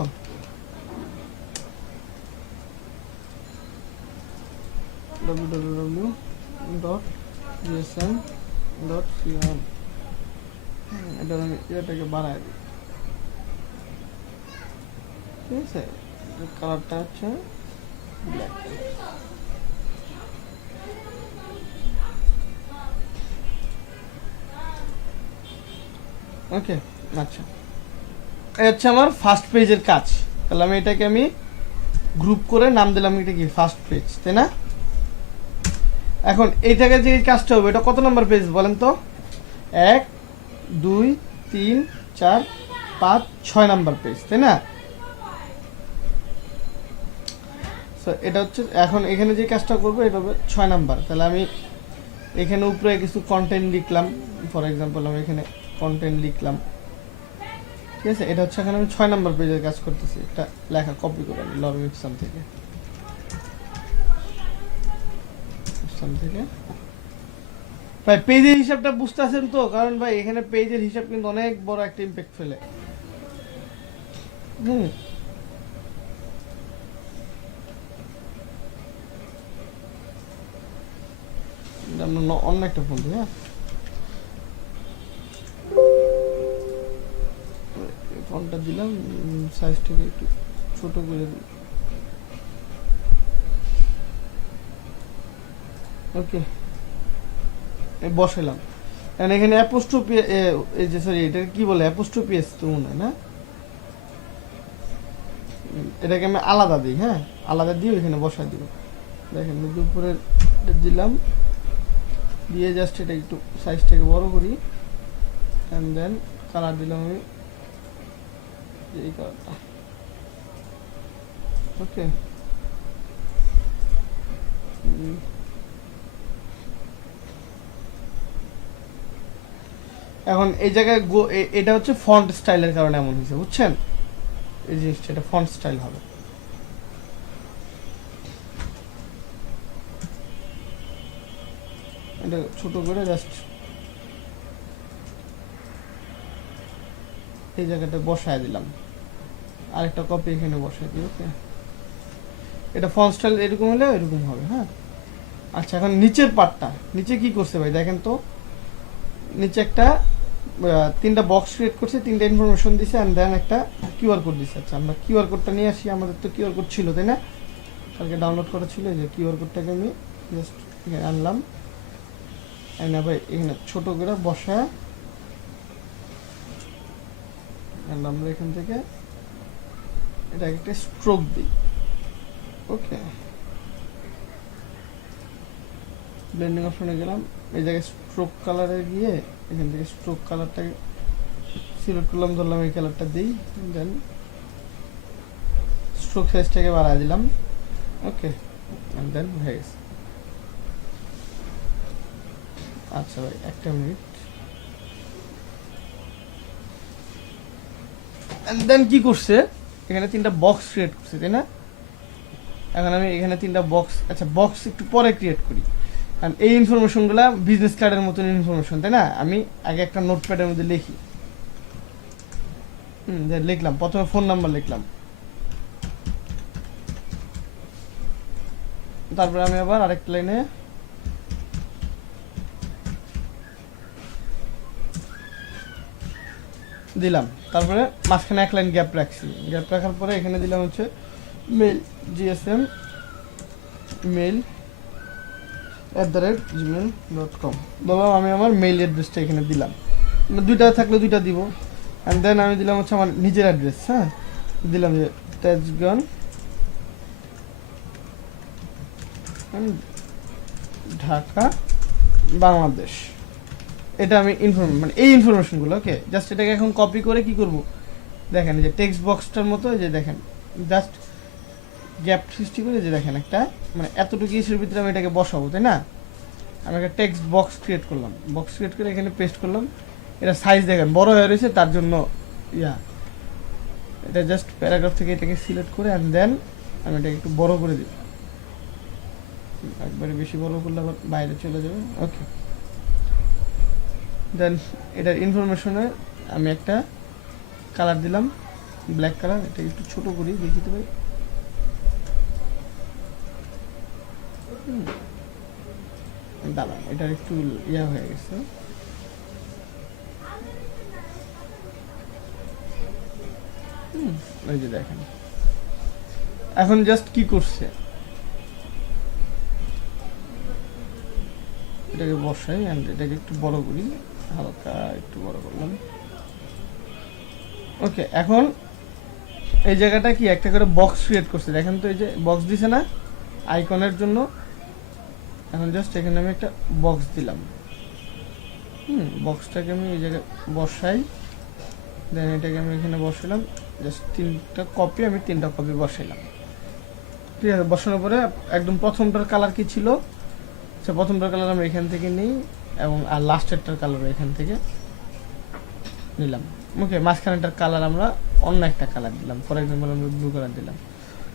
www.gsm.com এটাকে বাড়ায় দিই ঠিক আছে কালারটা হচ্ছে ব্ল্যাক ওকে আচ্ছা এই হচ্ছে আমার ফার্স্ট পেজের কাজ তাহলে এটাকে আমি গ্রুপ করে নাম দিলাম এটা কি ফার্স্ট পেজ তাই না এখন এইটাকে যে কাজটা হবে এটা কত নাম্বার পেজ বলেন তো 1 2 3 4 5 6 নাম্বার পেজ তাই না সো এটা হচ্ছে এখন এখানে যে কাজটা করব এটা হবে 6 নাম্বার তাহলে আমি এখানে উপরে কিছু কন্টেন্ট লিখলাম ফর एग्जांपल আমি এখানে কন্টেন্ট লিখলাম ঠিক আছে এটা হচ্ছে এখানে আমি 6 নাম্বার পেজের কাজ করতেছি এটা লেখা কপি করে আমি লরিমিক্সন থেকে ভাই পেজের হিসাবটা বুঝতেছেন তো কারণ ভাই এখানে পেজের হিসাব কিন্তু অনেক বড় একটা ইমপ্যাক্ট ফেলে আমরা অন্য একটা ফোন দিই হ্যাঁ ফোনটা দিলাম সাইজটাকে একটু ছোট করে দিই ওকে বসাইলাম কারণ এখানে অ্যাপোস্ট্রোফি এই যে সরি এটা কি বলে অ্যাপোস্ট্রোফি এস তো মনে হয় না এটাকে আমি আলাদা দিই হ্যাঁ আলাদা দিয়ে এখানে বসাই দিব দেখেন উপরে দিলাম দিয়ে জাস্ট এটা একটু সাইজটাকে বড় করি এন্ড দেন কালার দিলাম আমি এই কালারটা ওকে এখন এই জায়গায় এটা হচ্ছে ফন্ট স্টাইলের কারণে এমন হয়েছে বুঝছেন এই জিনিসটা এটা ফন্ট স্টাইল হবে এটা ছোট করে জাস্ট এই জায়গাটা বসায় দিলাম আরেকটা কপি এখানে বসাই দিই ওকে এটা ফন্ট স্টাইল এরকম হলে এরকম হবে হ্যাঁ আচ্ছা এখন নিচের পার্টটা নিচে কি করছে ভাই দেখেন তো নিচে একটা তিনটা বক্স ক্রিয়েট করছে তিনটা ইনফরমেশন দিছে এন্ড দেন একটা কিউআর কোড দিছে আচ্ছা আমরা কিউআর কোডটা নিয়ে আসি আমাদের তো কিউআর কোড ছিল তাই না কালকে ডাউনলোড করা ছিল যে কিউআর কোডটাকে আমি জাস্ট এখানে আনলাম এন্ড ভাই এখানে ছোট করে বসা এন্ড আমরা এখান থেকে এটা একটা স্ট্রোক দিই ওকে ব্লেন্ডিং অপশনে গেলাম এই জায়গায় স্ট্রোক কালারে গিয়ে এখান থেকে স্ট্রোক কালারটাকে সিলেক্ট করলাম ধরলাম এই কালারটা দিই দেন স্ট্রোক সাইজটাকে বাড়ায় দিলাম ওকে এন্ড দেন হয়ে গেছে আচ্ছা ভাই একটা মিনিট এন্ড দেন কি করছে এখানে তিনটা বক্স ক্রিয়েট করছে তাই না এখন আমি এখানে তিনটা বক্স আচ্ছা বক্স একটু পরে ক্রিয়েট করি আর এই ইনফরমেশনগুলো বিজনেস কার্ডের মতন ইনফরমেশন, তাই না? আমি আগে একটা নোটপ্যাডের মধ্যে লিখি। লিখলাম, প্রথমে ফোন নাম্বার লিখলাম, তারপরে আমি আবার আরেকটা লাইনে দিলাম, তারপরে মাঝখানে এক লাইন গ্যাপ রাখছি। গ্যাপ রাখার পরে এখানে দিলাম হচ্ছে মেল, GSM মেল @gmail.com। বললাম আমি আমার মেইল অ্যাড্রেসটা এখানে দিলাম, দুইটা থাকলে দুইটা দিব। অ্যান্ড দেন আমি দিলাম হচ্ছে আমার নিজের অ্যাড্রেস। হ্যাঁ, দিলাম যে তেজগাঁও ঢাকা বাংলাদেশ। এটা আমি মানে এই ইনফরমেশনগুলো, ওকে, জাস্ট এটাকে এখন কপি করে কি করব দেখেন, যে টেক্সট বক্সটার মতো, যে দেখেন জাস্ট গ্যাপ সৃষ্টি করে, যে দেখেন একটা মানে এতটুকু ইসের ভিতরে আমি এটাকে বসাবো, তাই না? আমি একটা টেক্সট বক্স ক্রিয়েট করলাম, বক্স ক্রিয়েট করে এখানে পেস্ট করলাম। এটা সাইজ দেখেন বড় হয়ে রয়েছে, তার জন্য এটা জাস্ট প্যারাগ্রাফ থেকে এটাকে সিলেক্ট করে অ্যান্ড দেন আমি এটাকে একটু বড় করে দিই। একবারে বেশি বড় করলে আবার বাইরে চলে যাবে। ওকে, দেন এটার ইনফরমেশনে আমি একটা কালার দিলাম, ব্ল্যাক কালার। এটা একটু ছোট করি, দেখিতে পাই। দাঁড়ান, এটা একটু হয়ে গেছে। ওই যে দেখেন, এখন জাস্ট কি করছে, এটাকে বসাই অ্যান্ড এটাকে একটু বড় করি, হালকা একটু বড় করলাম। ওকে, এখন এই জায়গাটা কি একটা করে বক্স ক্রিয়েট করছে, দেখেন তো, এই যে বক্স দিছে না আইকনের জন্য। এখন জাস্ট এখানে আমি একটা বক্স দিলাম। বক্সটাকে আমি এই জায়গায় বসাই, দেন এটাকে আমি এখানে বসালাম। জাস্ট তিনটা কপি বসাইলাম। ঠিক আছে, বসানোর পরে একদম প্রথমটার কালার কি ছিল, আচ্ছা প্রথমটার কালার আমরা এখান থেকে নিই, এবং আর লাস্টেরটার কালার এখান থেকে নিলাম। ওকে, মাঝখানেটার কালার আমরা অন্য একটা কালার দিলাম, ফর এক্সাম্পল আমরা ব্লু কালার দিলাম।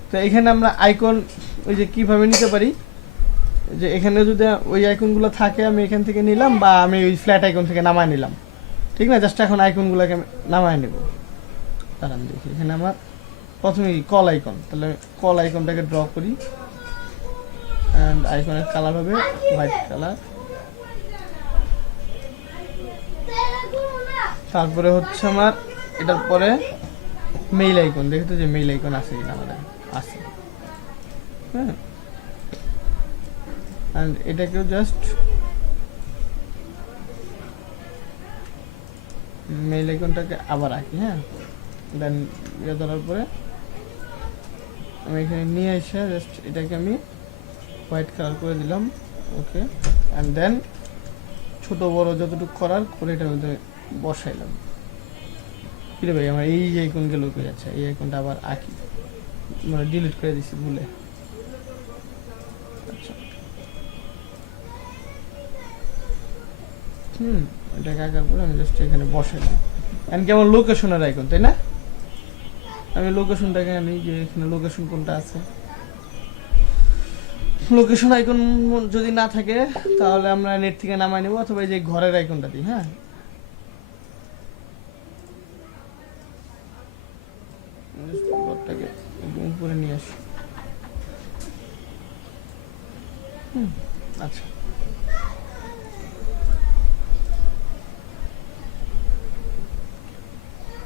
তো এখানে আমরা আইকন ওই যে কীভাবে নিতে পারি, যে এখানে যদি ওই আইকনগুলো থাকে আমি এখান থেকে নিলাম, বা আমি ওই ফ্ল্যাট আইকন থেকে নামায় নিলাম, ঠিক না? জাস্ট এখন আইকনগুলোকে আমি নামায় নেব। দাঁড়ান দেখি, এখানে আমার প্রথমে কল আইকন, তাহলে কল আইকনটাকে ড্র করি অ্যান্ড আইকনের কালার হবে হোয়াইট কালার। তারপরে হচ্ছে আমার এটার পরে মেইল আইকন, দেখো তো যে মেইল আইকন আছে কিনা, আমাদের আছে। হ্যাঁ, অ্যান্ড এটাকেও জাস্ট মেইল আইকনটাকে আবার আঁকি। হ্যাঁ, দেন ধরার পরে আমি এখানে নিয়ে এসে জাস্ট এটাকে আমি হোয়াইট কালার করে দিলাম। ওকে, অ্যান্ড দেন ছোট বড় যতটুকু করার করে এটার মধ্যে বসাইলাম। কিরে ভাই, আমার এই আইকনগুলো করে যাচ্ছে, এই আইকনটা আবার আঁকি, মানে ডিলিট করে দিছি ভুলে। আচ্ছা, এটাকে আঁকার পরে আমি জাস্ট এখানে বসাইলাম। অ্যান্ড কেমন লোকেশনের আইকন, তাই না? আমি লোকেশনটাকে আনি, যে এখানে লোকেশন কোনটা আছে। লোকেশন আইকন যদি না থাকে তাহলে আমরা নেট থেকে নামাই নেব, অথবা এই যে ঘরের আইকনটা দিই। হ্যাঁ, ঘরটাকে উপরে নিয়ে আসি। আচ্ছা,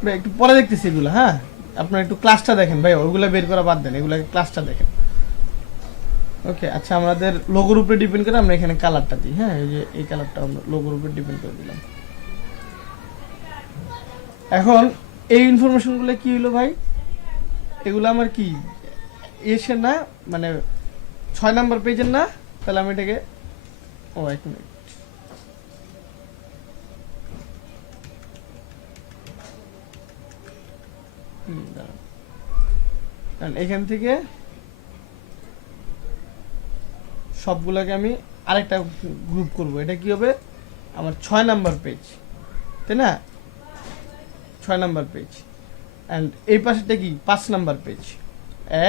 ভাই একটু পরে দেখতেছি এগুলো। হ্যাঁ, আপনার একটু ক্লাসটা দেখেন ভাই, ওইগুলো বের করা বাদ দেন, এগুলো ক্লাসটা দেখেন। ওকে, আচ্ছা, আমাদের লোগোর উপরে ডিপেন্ড করে আমরা এখানে কালারটা দিই। হ্যাঁ, এই যে এই কালারটা আমরা লোগোর উপরে ডিপেন্ড করে দিলাম। এখন এই ইনফরমেশনগুলো কি হলো ভাই, এগুলো আমার কি এসে না, মানে 6 নাম্বার পেজের না? তাহলে আমি এটাকে এক মিনিট, এখান থেকে সবগুলোকে আমি আরেকটা গ্রুপ করব। এটা কি হবে, আমার 6 নাম্বার পেজ, তাই না? 6 নাম্বার পেজ। অ্যান্ড এই পাশেটা কি 5 নাম্বার পেজ,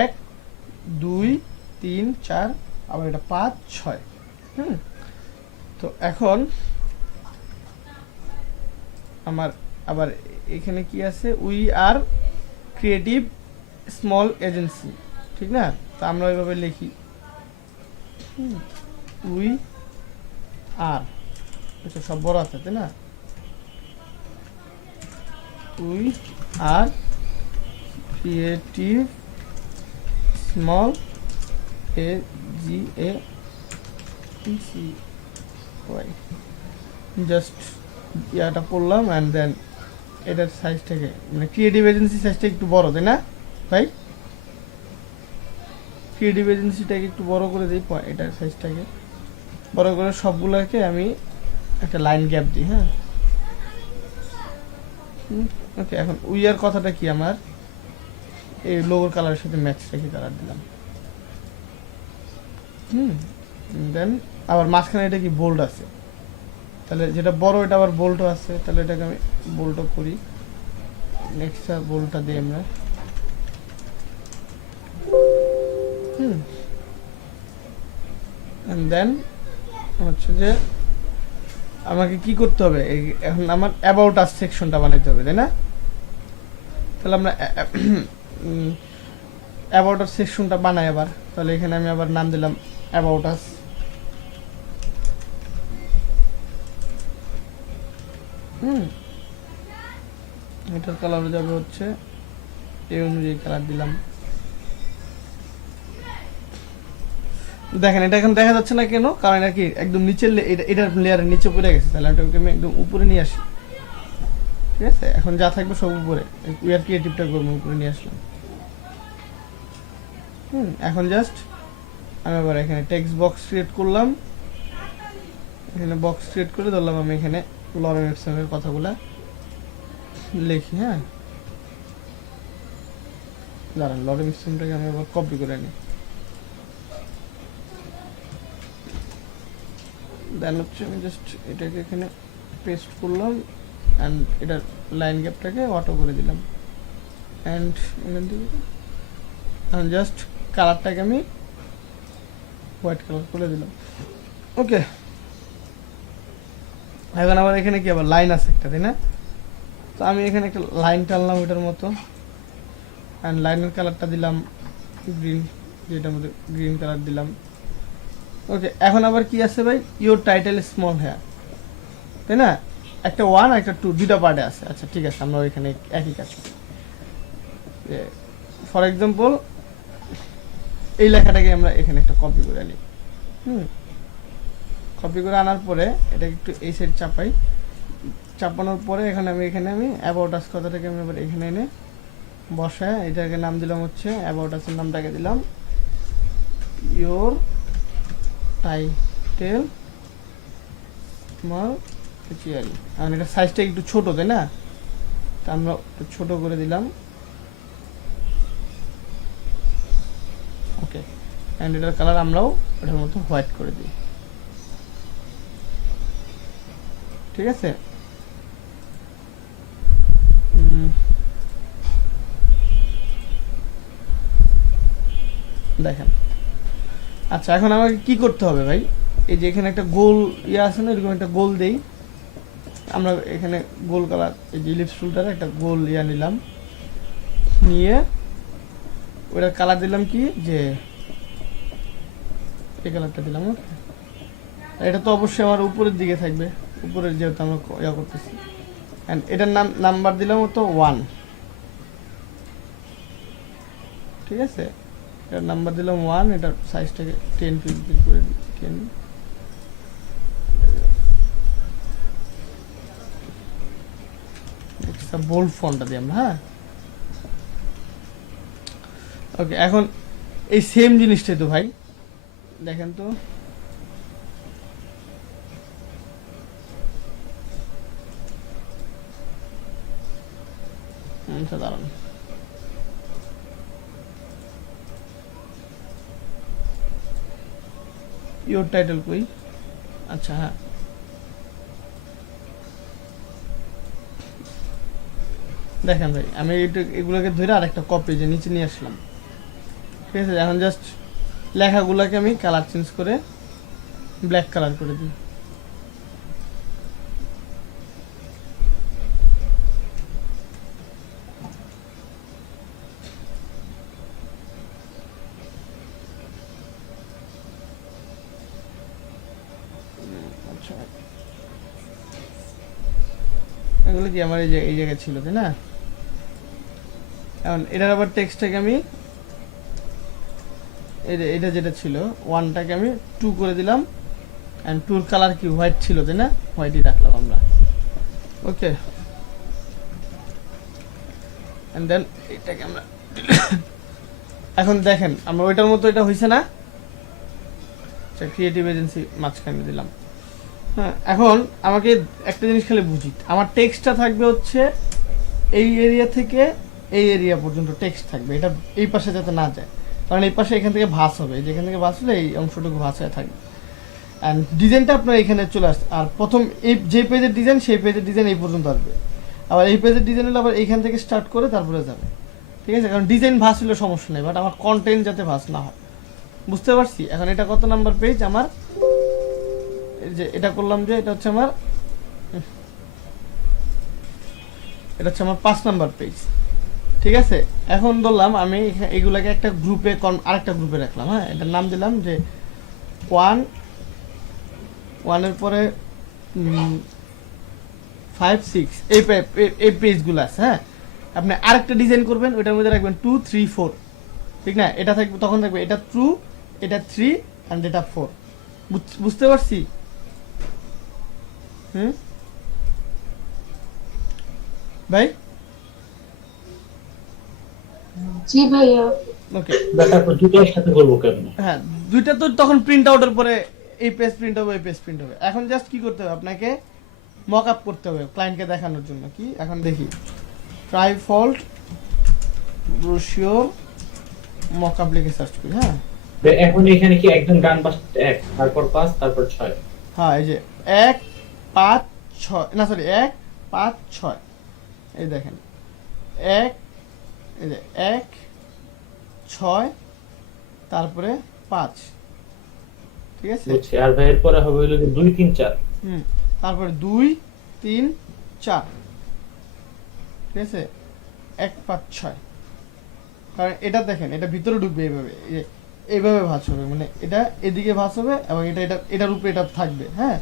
1 2 3 4, আবার এটা 5 6। তো এখন আমার আবার এখানে কি আছে, we are creative small agency, ঠিক না? তো আমরা ওইভাবে লিখি উই আর, আচ্ছা সব বড় আছে তাই না? We are creative small agency, just ইয়াটা পড়লাম অ্যান্ড দেন এটার সাইজটাকে, মানে ক্রিয়েটিভ এজেন্সি সাইজটা একটু বড় তাই না ভাই? ক্রিয়েটিভ এজেন্সিটাকে একটু বড় করে দিই, এটার সাইজটাকে বড় করে সবগুলোকে আমি একটা লাইন গ্যাপ দিই। হ্যাঁ, ওকে। এখন উইয়ার কথাটা কি, আমার এই লোগোর কালারের সাথে ম্যাচ রেখে কালার দিলাম। দেন আবার মাঝখানে এটা কি বোল্ড আছে, তাহলে যেটা বড় এটা আবার বোল্টও আছে, তাহলে এটাকে আমি বোল্টও করি। নেক্সট বোল্টটা দিই আমরা। এন্ড দেন হচ্ছে যে আমাকে কি করতে হবে, এখন আমার অ্যাবাউট আস সেকশনটা বানাইতে হবে তাই না? তাহলে আমরা অ্যাবাউট আস সেকশনটা বানাই আবার। তাহলে এখানে আমি আবার নাম দিলাম অ্যাবাউট আস। এটার কালার যাবে হচ্ছে এই অনুযায়ী কালার দিলাম। দেখেন এটা এখন দেখা যাচ্ছে না কেন, কারণ এটা কি একদম নিচের এটার লেয়ারের নিচে পড়ে গেছে। তাহলে এটাকে আমি একদম উপরে নিয়ে আসি, ঠিক আছে? এখন যা থাকবে সব উপরে, উইয়ার ক্রিয়েটিভটা করবো উপরে নিয়ে আসলাম। এখন জাস্ট আমি আবার এখানে টেক্সট বক্স ক্রিয়েট করলাম, এখানে বক্স ক্রিয়েট করে ধরলাম আমি এখানে লরেন এর কথাগুলা লিখি। হ্যাঁ, দাঁড়ান, লরেন এপসনটাকে আমি আবার কপি করে নিই। দেন হচ্ছে আমি জাস্ট এটাকে এখানে পেস্ট করলাম অ্যান্ড এটার লাইন গ্যাপটাকে অটো করে দিলাম অ্যান্ড এখান থেকে জাস্ট কালারটাকে আমি হোয়াইট কালার করে দিলাম। ওকে, এখন আবার এখানে কি আবার লাইন আছে একটা তাই না? তো আমি এখানে একটা লাইন টানলাম ওটার মতো অ্যান্ড লাইনের কালারটা দিলাম গ্রিন, যেটার মধ্যে গ্রিন কালার দিলাম। ওকে, এখন আবার কি আছে ভাই, ইওর টাইটেল স্মল হেয়ার তাই না? একটা 1 একটা 2 দুইটা পার্টে আছে। আচ্ছা ঠিক আছে, আমরা এখানে একই কাজ করি। ফর এক্সাম্পল এই লেখাটাকে আমরা এখানে একটা কপি করে নিই। কপি করে আনার পরে এটাকে একটু এই সাইড চাপাই, চাপানোর পরে এখানে আমি অ্যাবাউট আস কথাটাকে আমি আবার এখানে এনে বসায় এটাকে নাম দিলাম হচ্ছে অ্যাবাউট আসের নামটাকে দিলাম ইওর টাইটেল স্মল চিয়ারি। কারণ এটা সাইজটা একটু ছোট তাই না? তা আমরা একটু ছোট করে দিলাম। ওকে, অ্যান্ড এটার কালার আমরাও এটার মতো হোয়াইট করে দিই, ঠিক আছে? দেখেন, আচ্ছা এখন আমাকে কি করতে হবে ভাই, এই যে এখানে একটা গোল ইয়ে আছে না, এরকম একটা গোল দেই আমরা এখানে, গোল কালার, এই যে ইলিপস টুলটার একটা গোল ইয়া নিলাম, নিয়ে ওটার কালার দিলাম কি যে এই কালারটা দিলাম। ওকে, এটা তো অবশ্যই আমার উপরের দিকে থাকবে, উপরের যেহেতু আমরা ইয়া করতেছি। অ্যান্ড এটার নাম্বার দিলাম তো 1, ঠিক আছে? এটার নাম্বার দিলাম 1, এটার সাইজটাকে 10 পিক্সেল করে দিই, 10। বোল্ড ফন্টটা দিই আমরা। হ্যাঁ, ওকে, এখন এই সেম জিনিসটাই তো ভাই দেখেন তো, দাঁড়ান, ইওর টাইটেল কই? আচ্ছা হ্যাঁ, দেখেন ভাই আমি এগুলোকে ধরে আরেকটা কপি যে নিচে নিয়ে আসলাম, ঠিক আছে? এখন জাস্ট লেখাগুলোকে আমি কালার চেঞ্জ করে ব্ল্যাক কালার করে দিই। 6 এগুলো কি আমার এই জায়গায় ছিল তাই না? এখন এটার আবার টেক্সটটাকে আমি এটা যেটা ছিল 1টাকে আমি 2 করে দিলাম, এন্ড 2 কালার কি হোয়াইট ছিল তাই না? হোয়াইটই রাখলাম আমরা। ওকে, এন্ড দেন এটাকে আমরা এখন দেখেন আমরা ওইটার মতো এটা হইছে না? ক্রিয়েটিভ এজেন্সি মাঝখানে দিলাম। হ্যাঁ, এখন আমাকে একটা জিনিস খালি বুঝি, আমার টেক্সটটা থাকবে হচ্ছে এই এরিয়া থেকে এই এরিয়া পর্যন্ত টেক্সট থাকবে, এটা এই পাশে যাতে না যায়, কারণ এই পাশে এখান থেকে ভাঁজ হবে, যেখান থেকে ভাঁজ হলে এই অংশটুকু ভাঁজ হয়ে থাকবে। অ্যান্ড ডিজাইনটা আপনার এখানে চলে আসছে, আর প্রথম এই যে পেজের ডিজাইন সেই পেজের ডিজাইন এই পর্যন্ত আসবে, আবার এই পেজের ডিজাইন হলে আবার এইখান থেকে স্টার্ট করে তারপরে যাবে, ঠিক আছে? কারণ ডিজাইন ভাঁজ হলে সমস্যা নেই, বাট আমার কন্টেন্ট যাতে ভাঁজ না হয়, বুঝতে পারছি? এখন এটা কত নাম্বার পেজ আমার? এই যে এটা করলাম, যে এটা হচ্ছে আমার 5 নাম্বার পেজ, ঠিক আছে? এখন ধরলাম আমি এগুলাকে একটা গ্রুপে আরেকটা গ্রুপে রাখলাম, হ্যাঁ, এটার নাম দিলাম যে 1 এর পরে 5 6 এই পেজগুলো আছে, হ্যাঁ। আপনি আরেকটা ডিজাইন করবেন, ওইটার মধ্যে রাখবেন 2 3 4, ঠিক না? এটা থাকবে, তখন থাকবে এটা 2, এটা 3 এন্ড এটা 4। বুঝতে পারছি? ভাই? জি ভাইয়া। ওকে, তারপর দুটো একসাথে করবো কেমনে? হ্যাঁ, দুইটা তো তখন প্রিন্ট আউটের পরে এই পেজ প্রিন্ট হবে, এই পেজ প্রিন্ট হবে। এখন জাস্ট কি করতে হবে, আপনাকে মক আপ করতে হবে ক্লায়েন্টকে দেখানোর জন্য। কি এখন দেখি, ট্রাইফল্ট ব্রোশিওর মক আপ লিখে সার্চ করি। হ্যাঁ, এখন এখানে কি একদম ডান পাশে 1, তারপর 5, তারপর 6? হ্যাঁ, এই যে 1 5 6, না সরি 1 5 6, এই দেখেন 1, এই যে 1 6 তারপরে 5, ঠিক আছে? বুঝছি। আর ভাই এরপরে হবে হলো 2 3 4। তারপরে 2 3 4, ঠিক আছে? 1 5 6, কারণ এটা দেখেন, এটা ভিতরে ঢুকবে এইভাবে, এইভাবে ভাঁজ হবে, মানে এটা এদিকে ভাঁজ হবে এবং এটার উপরে এটা থাকবে, হ্যাঁ।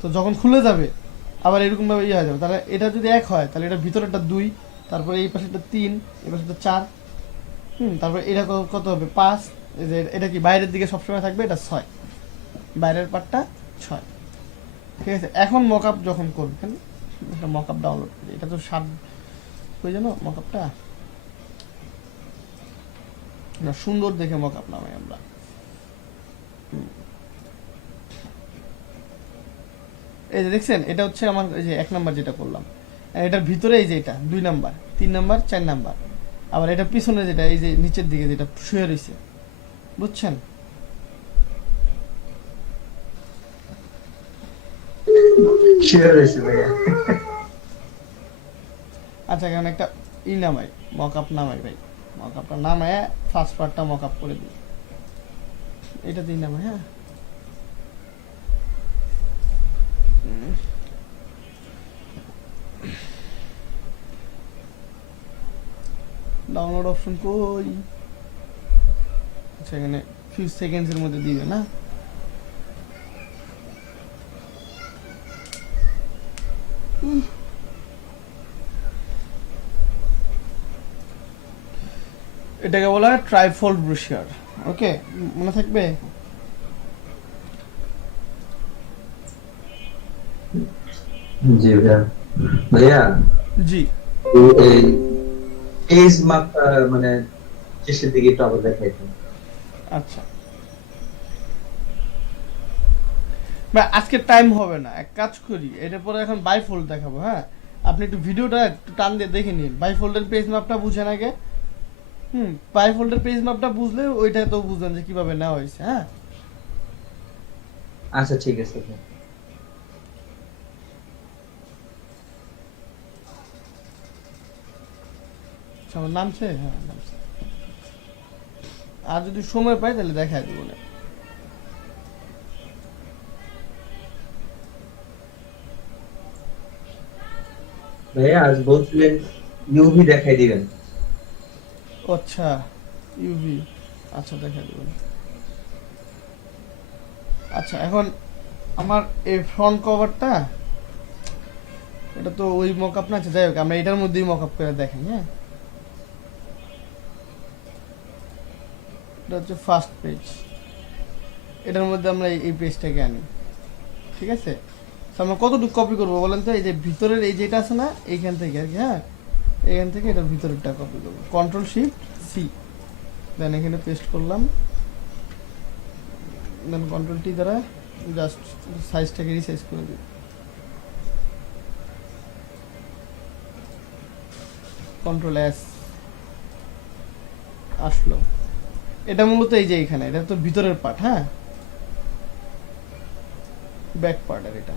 তো যখন খুলে যাবে আবার এরকম ভাবে হয়ে যাবে, তাহলে এটা যদি 1 হয় তাহলে এটা ভিতরেটা 2, তারপরে এই পাশেটা 3, এই পাশেটা 4, তারপরে এটা কত হবে 5, এটা কি বাইরের দিকে সবসময় থাকবে, এটা 6, বাইরের পার্টটা 6, ঠিক আছে? এখন মকআপ যখন করবেন, একটা মকআপ ডাউনলোড করি, এটা তো কই জানো মকআপটা, না সুন্দর দেখে মকআপ নামাই আমরা। এই যে দেখছেন, এটা হচ্ছে আমার এই যে 1 নাম্বার যেটা করলাম, এটার ভিতরে এই যে এটা 2 নাম্বার 3 নাম্বার 4 নাম্বার, আবার এটা পিছনে যেটা এই যে নিচের দিকে যেটা শুয়ে রয়েছে, বুঝছেন? শিওর হয়েছে ভাইয়া। আচ্ছা, এখন একটা নামাই, মকআপ নামাই ভাই, মকআপটা নামায় ফার্স্ট পার্টটা মকআপ করে দিই, এটা দিই নামাই। হ্যাঁ, ডাউনলোড অপশন কই? আচ্ছা, এখানে ফিউ সেকেন্ডসের মধ্যে দিবে না? এটাকে বলা হয় ট্রাইফোল্ড ব্রোশিওর। ওকে, মনে থাকবে? জি ভাইয়া। ভাইয়া জি, এই পেজ মাপটা মানে শেষের দিকে একটু আবার দেখাইতেন। আচ্ছা ভাই, আজকে টাইম হবে না, এক কাজ করি, এটা পরে এখন বাইফোল্ড দেখাবো। হ্যাঁ, আপনি একটু ভিডিওটা একটু টান দিয়ে দেখে নিন, বাইফোল্ডের পেজ মাপটা বুঝেন আগে। বাইফোল্ডের পেজ মাপটা বুঝলে ওইটা তো বুঝলেন যে কিভাবে নেওয়া হয়েছে। হ্যাঁ, আচ্ছা ঠিক আছে। আমার নামছে, হ্যাঁ নামছে। আর যদি সময় পাই তাহলে দেখাই দেবো না। ভাইয়া আজ বলছিলেন ইউভি দেখাই দিবেন। আচ্ছা, ইউভি, আচ্ছা দেখাই দেবো না। আচ্ছা, এখন আমার এই ফ্রন্ট কভারটা এটা তো ওই মকআপ না, আচ্ছা যাই হোক আমরা এটার মধ্যেই মকআপ করে দেখেন। হ্যাঁ, এটা হচ্ছে ফার্স্ট পেজ, এটার মধ্যে আমরা এই পেজটাকে আনি, ঠিক আছে? তো আমরা কতটুকু কপি করবো বলেন তো? এই যে ভিতরের এই যেটা আছে না, এইখান থেকে আর কি, হ্যাঁ এইখান থেকে এটার ভিতরেরটা কপি করবো, কন্ট্রোল শিফট সি, দেন এখানে পেস্ট করলাম, দেন কন্ট্রোল টি দ্বারা জাস্ট সাইজটাকে রিসাইজ করে দিই, কন্ট্রোল এস আসলো। এটা মূলত এই যে এখানে, এটা তো ভিতরের পার্ট, হ্যাঁ ব্যাক পার্ট, আর এটা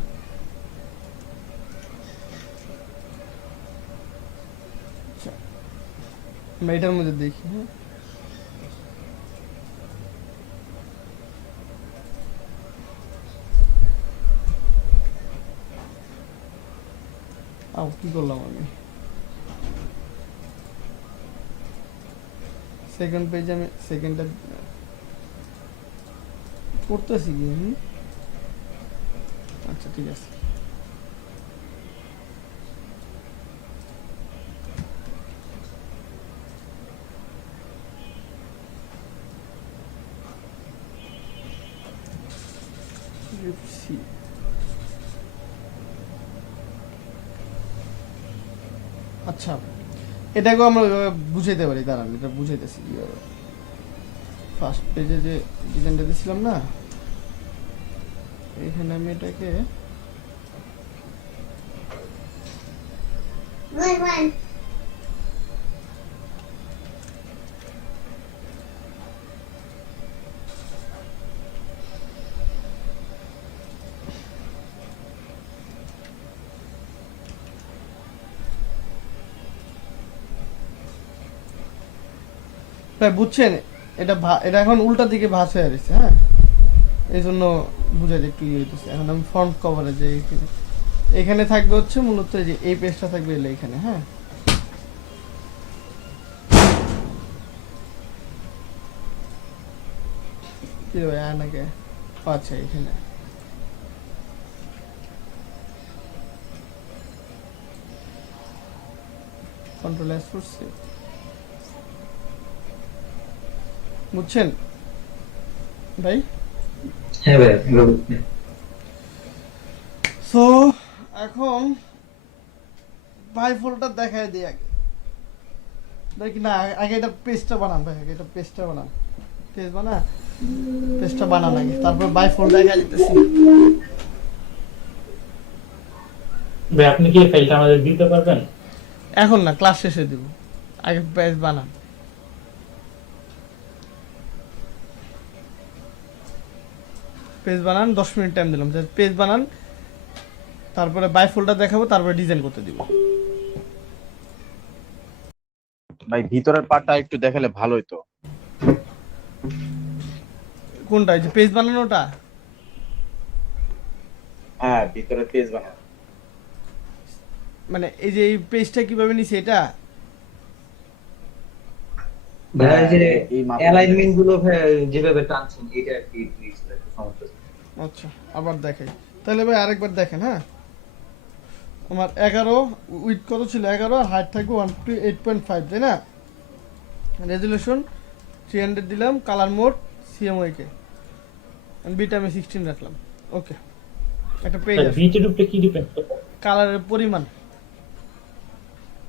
আচ্ছা, আমরা এটার মধ্যে দেখি। হ্যাঁ, কি করলাম আমি? সেকেন্ড পেজে আমি সেকেন্ডটা করতেছি কি আমি? আচ্ছা ঠিক আছে, আচ্ছা এটাকেও আমরা বুঝাইতে পারি, দাঁড়ান এটা বুঝাইতেছি কিভাবে। ফার্স্ট পেজে যে ডিজাইনটা দিয়েছিলাম না, এখানে আমি এটাকে বুঝছেন, এটা এখন উল্টা দিকে ভাঁজ হয়ে রয়েছে। হ্যাঁ, এই জন্য বুঝাতে একটু ইয়ে হইতেছে। এখন আমি ফ্রন্ট কভারে যাই, এখানে থাকবে হচ্ছে মূলত যে এই পেজটা থাকবে এখানে। হ্যাঁ, কি হবে নাকি? আচ্ছা এখানে কন্ট্রোল এস করছি, বুঝছেন ভাই? হ্যাঁ ভাই, সো এখন বাই ফোল্ডার দেখায় দিই আগে, দেখি না আগে এটা পেজটা বানান ভাই, আগে এটা পেজটা বানান, পেজটা বানান আগে, তারপর বাই ফোল্ডার দেখা দিতেছি। ভাই আপনি কি ফাইলটা আমাদের দিতে পারবেন? এখন না, ক্লাস শেষে দিব, আগে পেজ বানান। পেজ বানান, 10 মিনিট টাইম দিলাম, পেজ বানান, তারপরে বাই ফোল্ডার দেখাবো, তারপরে ডিজাইন করতে দিব। ভাই ভিতরের পার্টটা একটু দেখালে ভালো হতো। কোনটা? এই যে পেজ বানানোটা? হ্যাঁ, ভিতরের পেজ বানানো, মানে এই যে এই পেজটা কিভাবে নিছে এটা? ভাই যে এই মাপে অ্যালাইনমেন্ট গুলো ভাই যেভাবে টানছেন এটা আর কি সমস্যা। আচ্ছা আবার দেখাই তাহলে ভাই, আরেকবার দেখেন। হ্যাঁ, আমার 11 উইথ কত ছিল? 11, আর হাইট থাকবে 128.5, তাই না? রেজুলেশন 300 দিলাম, কালার মোড CMYK কে, বিটা আমি 16 রাখলাম। ওকে, একটা পেজ আছে, বিটের উপরে কি ডিপেন্ড করে? কালারের পরিমাণ,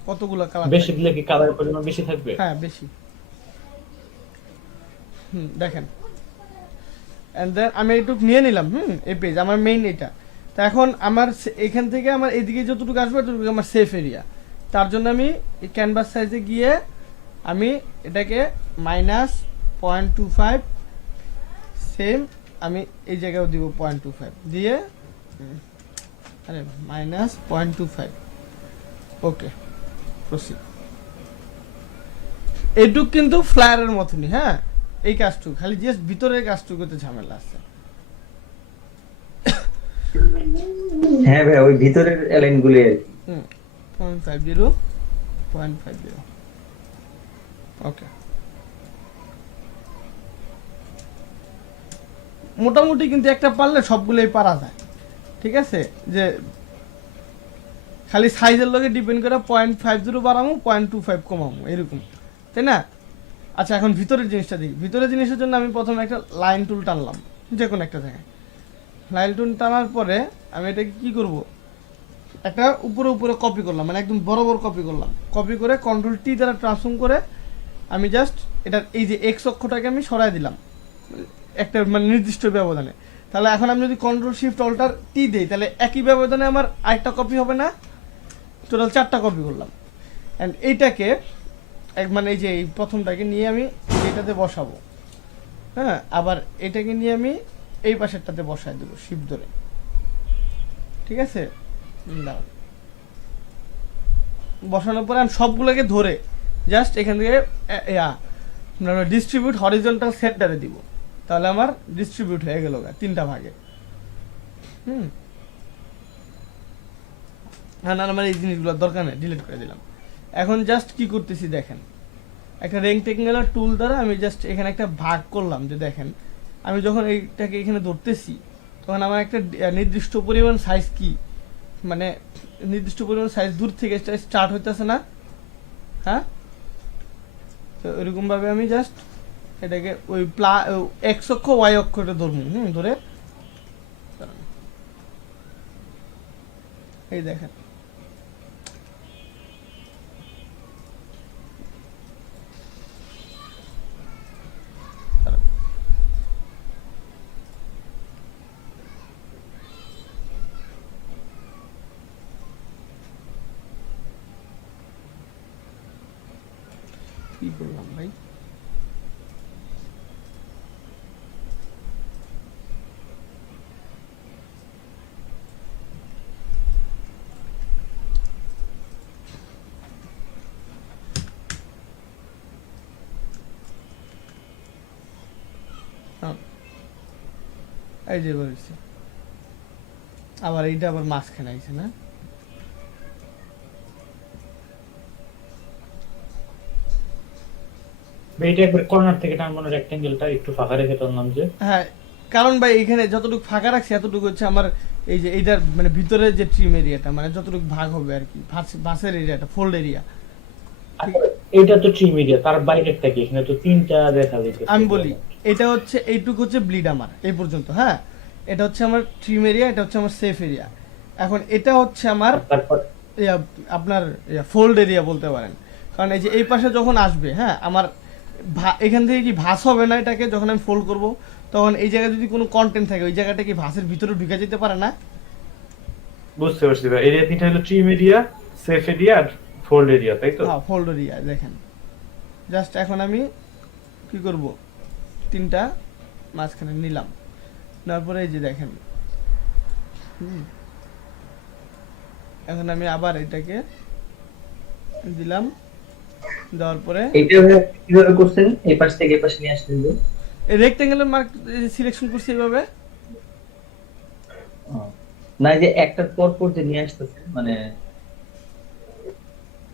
কতগুলো কালার বেশি দিলে কি কালারের পরিমাণ বেশি থাকবে? হ্যাঁ বেশি। দেখেন, এন্ড দেন আমি একটু নিয়ে নিলাম এই পেজ আমার মেইন এটা। তো এখন আমার এখান থেকে আমার এদিকে যতটুকু আসবে ততটুকু আমার সেফ এরিয়া। তার জন্য আমি এই ক্যানভাস সাইজে গিয়ে আমি এটাকে -0.25 সেম আমি এই জায়গায় দিব 0.25 দিয়ে, আরে -0.25। ওকে, প্রসিড। এইটুক কিন্তু ফ্লায়ারের মতনই। হ্যাঁ, এই কাজটুকু খালি জাস্ট ভিতরের কাজটুকুতে ঝামেলা আছে। হ্যাঁ ভাই, ওই ভিতরের অ্যালাইন গুলো আর কি। 0.50 ওকে। মোটামুটি কিন্তু একটা পারলে সবগুলোই পারা যায়, ঠিক আছে? যে খালি সাইজের লগে ডিপেন্ড করে 0.50 বাড়ামো 0.25 কমামো এরকম, তাই না? আচ্ছা এখন ভিতরের জিনিসটা দেখি। ভিতরের জিনিসের জন্য আমি প্রথমে একটা লাইন টুল টানলাম যে কোনো একটা জায়গায়। লাইন টুল টানার পরে আমি এটাকে কি করব, একটা উপরে উপরে কপি করলাম, মানে একদম বরাবর কপি করলাম। কপি করে কন্ট্রোল টি দ্বারা ট্রান্সফর্ম করে আমি জাস্ট এটার এই যে এক্স অক্ষটাকে আমি সরাই দিলাম একটা মানে নির্দিষ্ট ব্যবধানে। তাহলে এখন আমি যদি কন্ট্রোল শিফট অল্টার টি দিই তাহলে একই ব্যবধানে আমার আরেকটা কপি হবে না? টোটাল 4টা কপি করলাম। অ্যান্ড এইটাকে মানে এই যে এই প্রথমটাকে নিয়ে আমি এটাতে বসাবো, হ্যাঁ, আবার এটাকে নিয়ে আমি এই পাশেরটাতে বসাই দেবো শিফট ধরে, ঠিক আছে? দাও বসানোর পরে আমি সবগুলোকে ধরে জাস্ট এখান থেকে ডিস্ট্রিবিউট হরিজন্টাল সেন্টারে দিব, তাহলে আমার ডিস্ট্রিবিউট হয়ে গেল 3টা ভাগে। হ্যাঁ, না আমার এই জিনিসগুলোর দরকার নেই, ডিলিট করে দিলাম। এখন জাস্ট কি করতেছি দেখেন, একটা রেক্টেঙ্গুলার টুল দ্বারা আমি জাস্ট এখানে একটা ভাগ করলাম। যে দেখেন আমি যখন এইটাকে এখানে ধরতেছি তখন আমার একটা নির্দিষ্ট পরিমাণ সাইজ কি মানে নির্দিষ্ট পরিমাণ সাইজ দূর থেকে স্টার্ট হইতেছে না? হ্যাঁ, তো ওইরকমভাবে আমি জাস্ট এটাকে ওই এক্স অক্ষ ওয়াই অক্ষটা ধরবো, ধরে এই দেখেন কি করলাম ভাই? এই যে বলছি আবার এইটা আবার মাঝখানে আইছে না? এইটা একবার কর্নার থেকে টানবো না, রেক্টেঙ্গেলটা একটু ফাঁকা রেখে টানলাম যে। হ্যাঁ, কারণ ভাই এখানে যতটুকু ফাঁকা রাখছি এতটুকু হচ্ছে আমার এই যে এইটার মানে ভিতরে যে ট্রিম এরিয়াটা মানে যতটুকু ভাগ হবে আর কি, বাসের এরিয়াটা ফোল্ড এরিয়া। এটা তো ট্রিম এরিয়া, তার বাইরেরটা কি? এখানে তো 3টা দেখা যাচ্ছে। আমি বলি এটা হচ্ছে এইটুকু হচ্ছে ব্লিড আমার এই পর্যন্ত, হ্যাঁ, এটা হচ্ছে আমার ট্রিম এরিয়া, এটা হচ্ছে আমার সেফ এরিয়া। এখন এটা হচ্ছে আমার তারপর আপনার ফোল্ড এরিয়া বলতে পারেন, কারণ এই যে এই পাশে যখন আসবে, হ্যাঁ, আমার এখান থেকে কি ভাঁজ হবে না? এটাকে যখন আমি ফোল্ড করব তখন এই জায়গায় যদি কোনো কন্টেন্ট থাকে ওই জায়গাটা কি ভাঁজের ভিতরে ঢুকে যেতে পারে না? বুঝতে পারছি ভাই, এরিয়া 3টা হলো ট্রিম এরিয়া, সেফ এরিয়া আর ফোল্ড এরিয়া, তাই তো? হ্যাঁ, ফোল্ড এরিয়া। দেখেন জাস্ট এখন আমি কি করব, 3টা মাঝখানে নিলাম, তারপরে এই যে দেখেন এখন আমি আবার এটাকে দিলাম, দেওয়ার পরে এটা কিভাবে করছেন? এই পাশ থেকে এই পাশে নিয়ে আসলেন যে এই রেক্টেঙ্গুলার মার্ক সিলেকশন করছি এইভাবে। না, যে একটার পর পর যে নিয়ে আসতেছেন মানে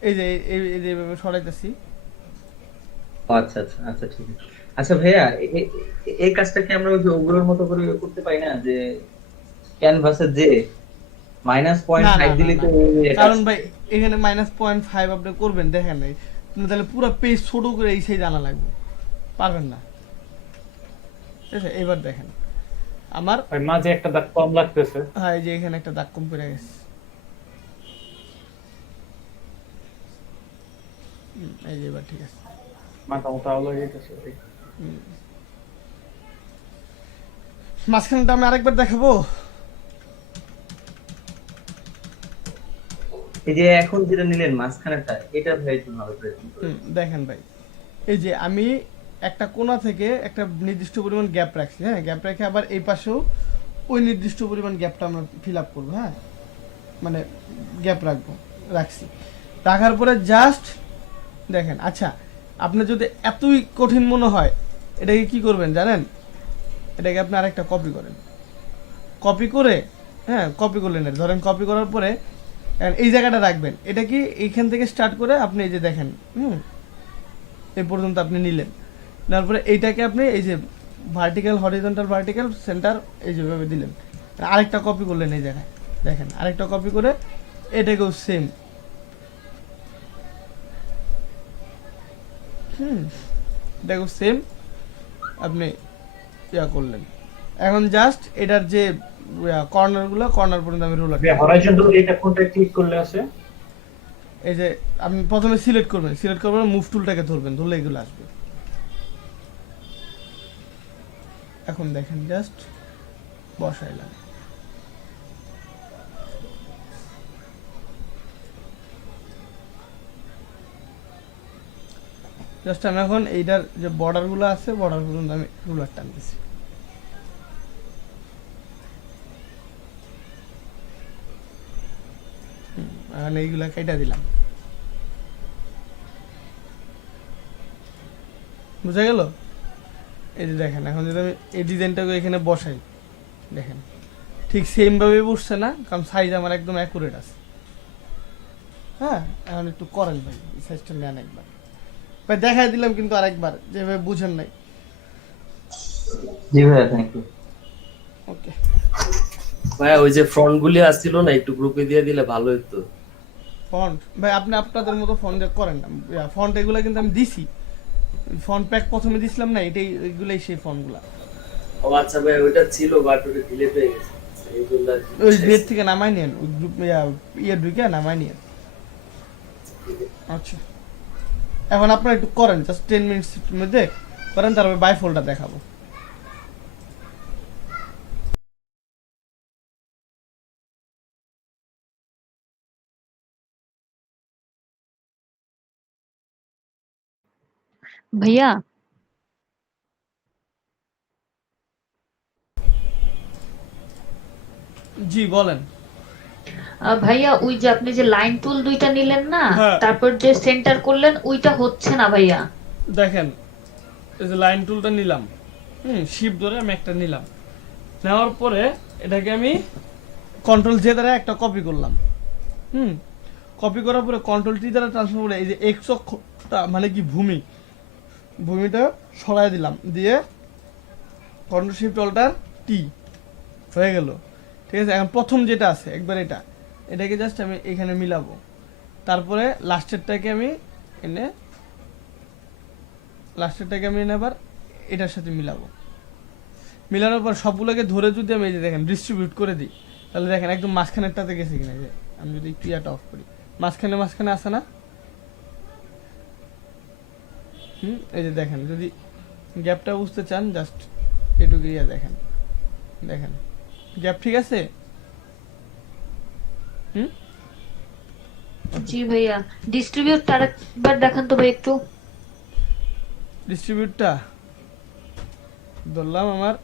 এই যে এইভাবে সরাইতেছি। আচ্ছা আচ্ছা আচ্ছা, ঠিক আছে। আচ্ছা ভাইয়া, এই কাজটা কি আমরা ওই যে ওগুলোর মতো করে করতে পারি না? যে ক্যানভাসে যে -0.5 দিলে তো কারণ ভাই এখানে -0.5 আপনি করবেন, দেখেন নাই তাহলে পুরো পেজ ছোট করে এই সাইজ আনা লাগবে, পারবেন না। ঠিক আছে, এবার দেখেন আমার ভাই মাঝে একটা দাগ কম লাগতেছে। হ্যাঁ, এই যে এখানে একটা দাগ কম পড়ে গেছে, এই যে এবার ঠিক আছে, মাথা মতো আলো হয়ে গেছে। মাঝখানটা আমি আরেকবার দেখাবো। এই যে এখন যেটা নিলেন মাঝখানেরটা, এটা ভাই জন্য হবে প্রয়োজন। দেখেন ভাই এই যে আমি একটা কোণা থেকে একটা নির্দিষ্ট পরিমাণ গ্যাপ রাখছি, হ্যাঁ, গ্যাপ রেখে আবার এই পাশেও ওই নির্দিষ্ট পরিমাণ গ্যাপটা আমরা ফিল আপ করবো, হ্যাঁ, মানে গ্যাপ রাখছি, রাখার পরে জাস্ট দেখেন। আচ্ছা আপনার যদি এতই কঠিন মনে হয় এটাকে কি করবেন জানেন? এটাকে আপনি আরেকটা কপি করেন, কপি করে, হ্যাঁ, কপি করলেন, ধরেন কপি করার পরে এই জায়গাটা রাখবেন। এটা কি এইখান থেকে স্টার্ট করে আপনি এই যে দেখেন এই পর্যন্ত আপনি নিলেন, তারপরে এইটাকে আপনি এই যে ভার্টিক্যাল হরিজন্টাল ভার্টিক্যাল সেন্টার এই যেভাবে দিলেন, আরেকটা কপি করলেন এই জায়গায় দেখেন, আরেকটা কপি করে এটাকেও সেম এটাকেও সেম আপনি ইয়া করলেন। এখন জাস্ট এটার যে কর্নারগুলো, কর্নার পর্যন্ত আমি রুলার হরাইজন্টাল এটা কোনটা ক্লিক করলে আছে? এই যে আপনি প্রথমে সিলেক্ট করবেন, মুভ টুলটাকে ধরবেন, ধরলে এগুলো আসবে। এখন দেখেন জাস্ট বসাইলাম, জাস্ট আমি এখন এইটার যে বর্ডারগুলো আছে বর্ডার পর্যন্ত আমি রুলার টানতেছি। এখন এইগুলা কেটে দিলাম, বুঝা গেল? এই যে দেখেন এখন যদি আমি এই ডিজাইনটাকে এখানে বসাই, দেখেন ঠিক সেম ভাবে বসছে না, কারণ সাইজ আমার একদম অ্যাকুরেট আছে। হ্যাঁ, এখন একটু করেন ভাই, এই সাইজটা নেন একবার ভাই, দেখাই দিলাম কিন্তু আরেকবার, যেভাবে বুঝেন নাই। জি ভাইয়া, থ্যাংক ইউ। ওকে ভাইয়া ওই যে ফ্রন্ট গুলি আসছিল না, একটু গ্রুপে দিয়ে দিলে ভালো হতো। ফন্ট ভাই আপনি আপনাদের মতো ফন্ট করেন না, ফন্ট এগুলো কিন্তু আমি দিছি, ফন্ট প্যাক প্রথমে দিছিলাম না, এটাই এগুলাই সেই ফন্টগুলা। ও আচ্ছা ভাই, ওইটা ছিল বাট ওটা ডিলিট হয়ে গেছে, এইগুলো আর কি। ওই বেড থেকে নামাই নিয়েন, ওই গ্রুপ ইয়ে ঢুকে নামাই নিয়েন। আচ্ছা এখন আপনারা একটু করেন, জাস্ট 10 মিনিটসের মধ্যে করেন, তারপর বাই ফোল্ডার দেখাবো। ভাইয়া জি বলেন। ভাইয়া ওই যে আপনি যে লাইন টুল দুইটা নিলেন না, হ্যাঁ। তারপর যে সেন্টার করলেন ওইটা হচ্ছে না ভাইয়া। দেখেন এই যে লাইন টুলটা নিলাম, শিপ ধরে আমি একটা নিলাম, নেওয়ার পরে এটাকে আমি কন্ট্রোল জে দ্বারা একটা কপি করলাম, কপি করার পরে কন্ট্রোল টি দ্বারা ট্রান্সফার করে এই যে এক্স অক্ষটা মানে কি ভূমিটা সরাই দিলাম, দিয়ে কন্ট্রোল শিফট অল্টার টি হয়ে গেল। ঠিক আছে, এখন প্রথম যেটা আছে একবার এটাকে জাস্ট আমি এখানে মিলাবো, তারপরে লাস্টেরটাকে আমি এনে আবার এটার সাথে মিলাবো, মিলানোর পর সবগুলোকে ধরে যদি আমি এই যে দেখেন ডিস্ট্রিবিউট করে দিই, তাহলে দেখেন একদম মাঝখানেরটাতে গেছে কিনা, যে আমি যদি একটু ইয়াটা অফ করি, মাঝখানে আসে না? এই যে দেখেন, যদি গ্যাপটা বুঝতে চান জাস্ট এটুকু ইয়া দেখেন গ্যাপ ঠিক আছে। জি ভাইয়া, ডিস্ট্রিবিউট আরেকবার দেখান তো ভাই একটু। ডিস্ট্রিবিউটটা ধরলাম আমার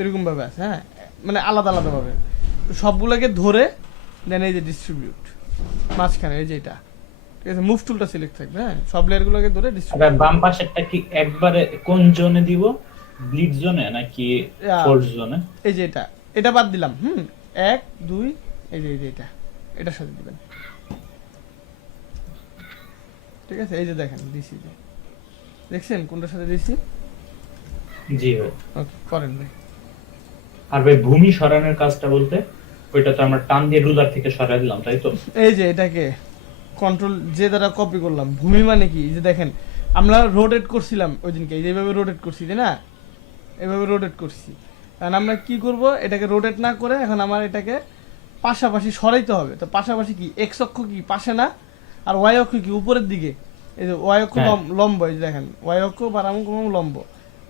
এরকম ভাবে আছে, হ্যাঁ মানে আলাদা ভাবে সবগুলোকে ধরে দেন এই যে ডিস্ট্রিবিউট মাঝখানে এই যে এটা, ঠিক আছে, মুভ টুলটা সিলেক্ট থাকবে, হ্যাঁ সব লেয়ারগুলোকে ধরে ডিস্ট্রিবিউট। আবার বাম পাশেরটা কি একবারে কোন জোনে দিব? ব্লিড জোনে নাকি ফোর্স জোনে? এই যে এটা বাদ দিলাম, 1 2 এই যে এটার সাথে দিবেন, ঠিক আছে। এই যে দেখেন দিছি, দেখছেন কোনটার সাথে দিছি? জি ভাই। ওকে করেন ভাই। আর ভাই ভূমি সরানোর কাজটা বলতে, ওইটা তো আমরা টান দিয়ে রুলার থেকে সরাই দিলাম, তাই তো? এই যে এটাকে কন্ট্রোল যে দ্বারা কপি করলাম, ভূমি মানে কি, এই যে দেখেন আমরা রোটেট করছিলাম ওই দিনকে, এইভাবে রোটেট করছি তাই না, এভাবে রোটেট করছি, কারণ আমরা কি করব, এটাকে রোটেট না করে এখন আমার এটাকে পাশাপাশি সরাইতে হবে। তো পাশাপাশি কি, এক্স অক্ষ কি পাশে না, আর ওয়াই অক্ষ কি উপরের দিকে, এই যে ওয়াই অক্ষ লম্ব, এই যে দেখেন ওয়াই অক্ষ বারামুখ লম্ব,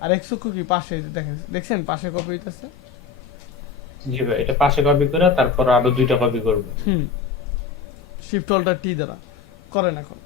আর এক্স অক্ষ কি পাশে, এই যে দেখছেন পাশে কপি হইতেছে। জি ভাই, এটা পাশে কপি করে তারপর আরো দুইটা কপি করব। শিফট অল্টার টি দ্বারা করেন এখন।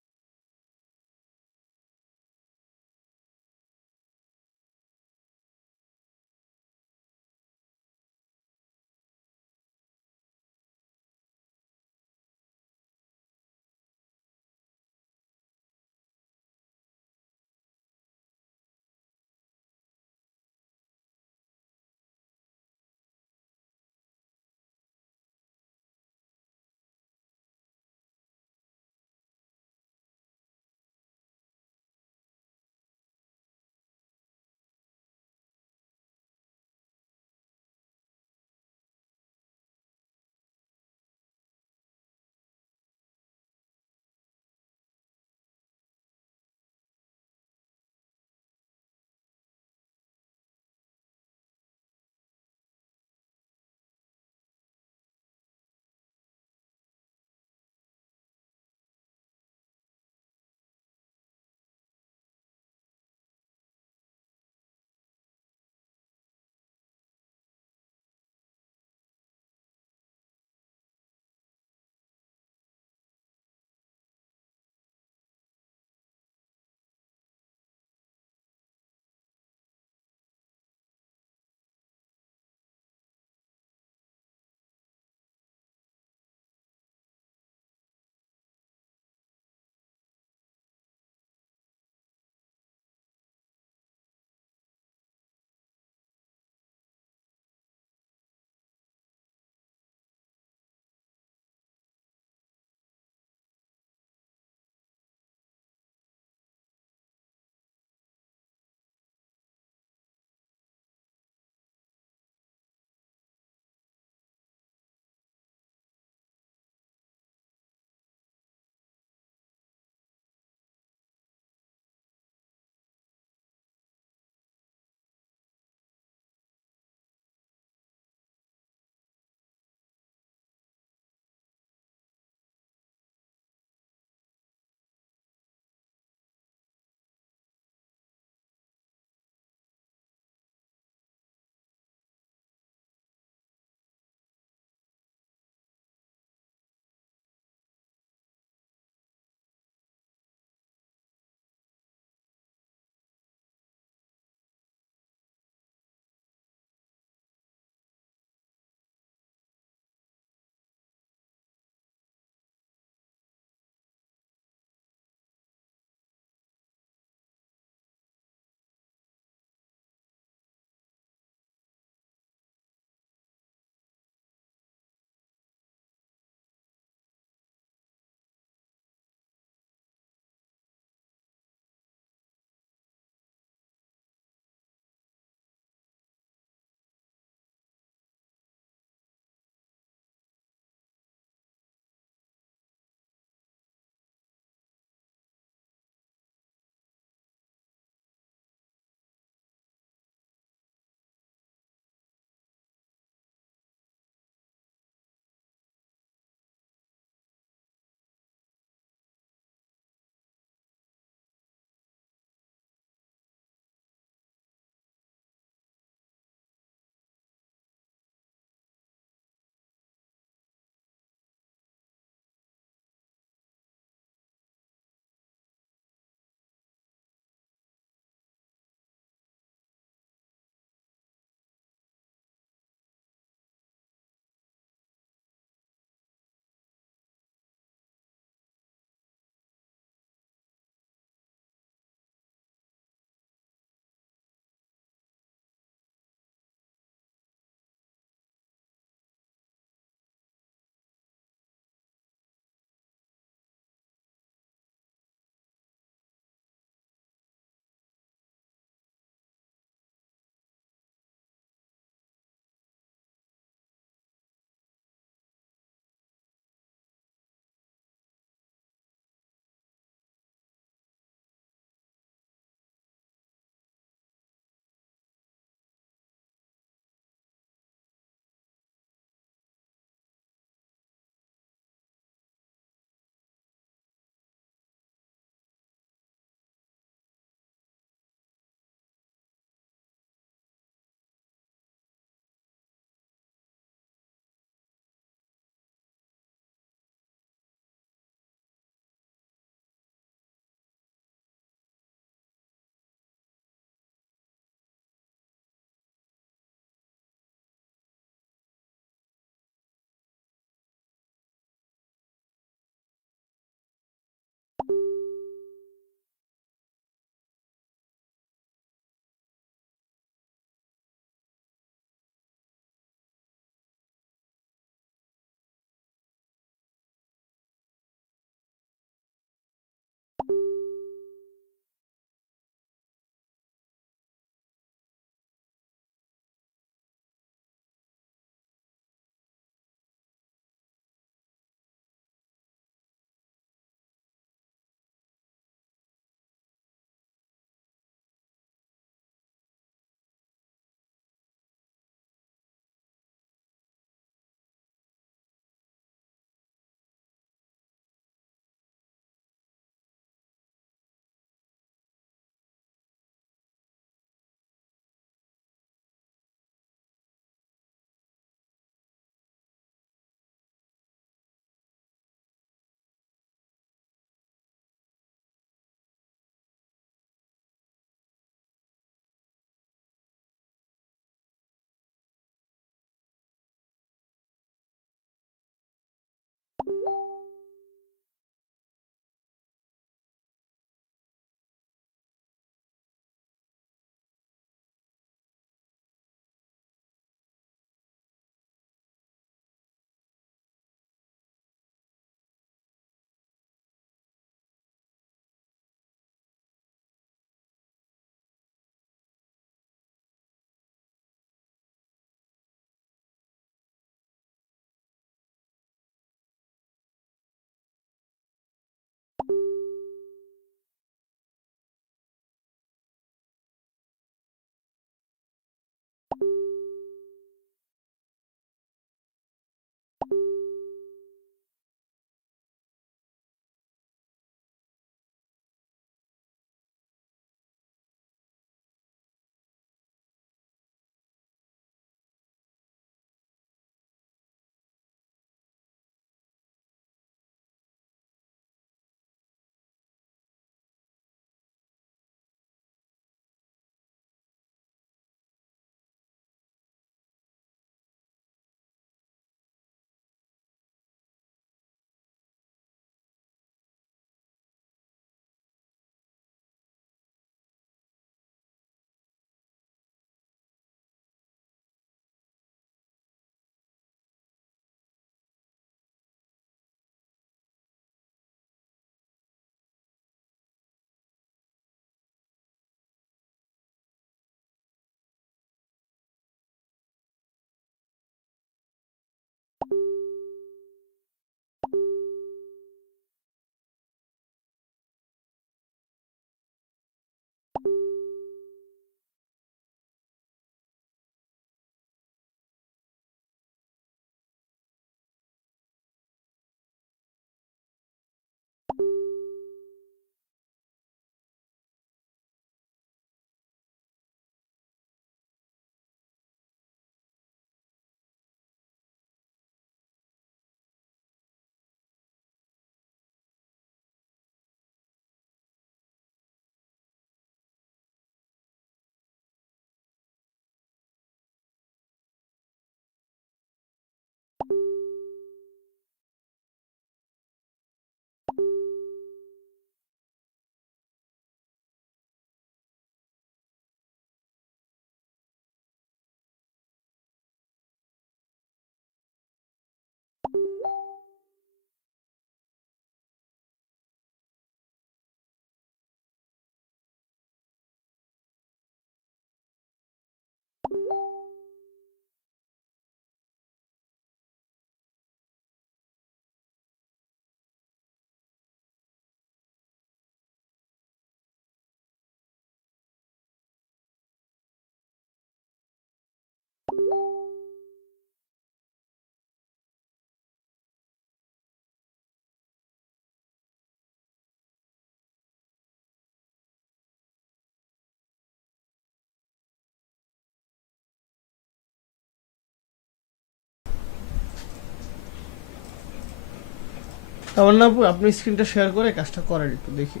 তারপর না আপু, আপনি স্ক্রিনটা শেয়ার করে কাজটা করেন একটু দেখি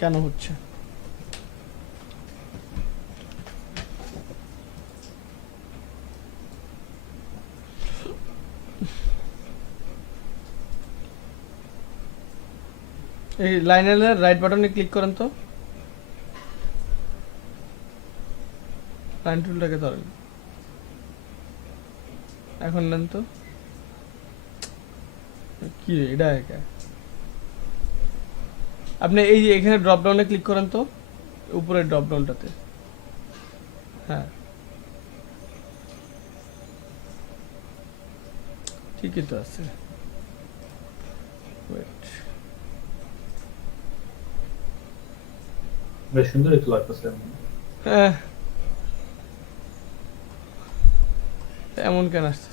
কেন হচ্ছে। এই লাইনের রাইট বাটনে ক্লিক করেন তো, লাইন টুলটাকে ধরেন, এখন নেন তো। কি রে, এটা একা আপনি এই যে এখানে ড্রপ ডাউনে ক্লিক করেন তো, উপরের ড্রপ ডাউনটাতে। হ্যাঁ ঠিকই তো আছে। ওয়েট, বেশ সুন্দর একটু লাগতেছে। হ্যাঁ এমন কেন আসতেছে?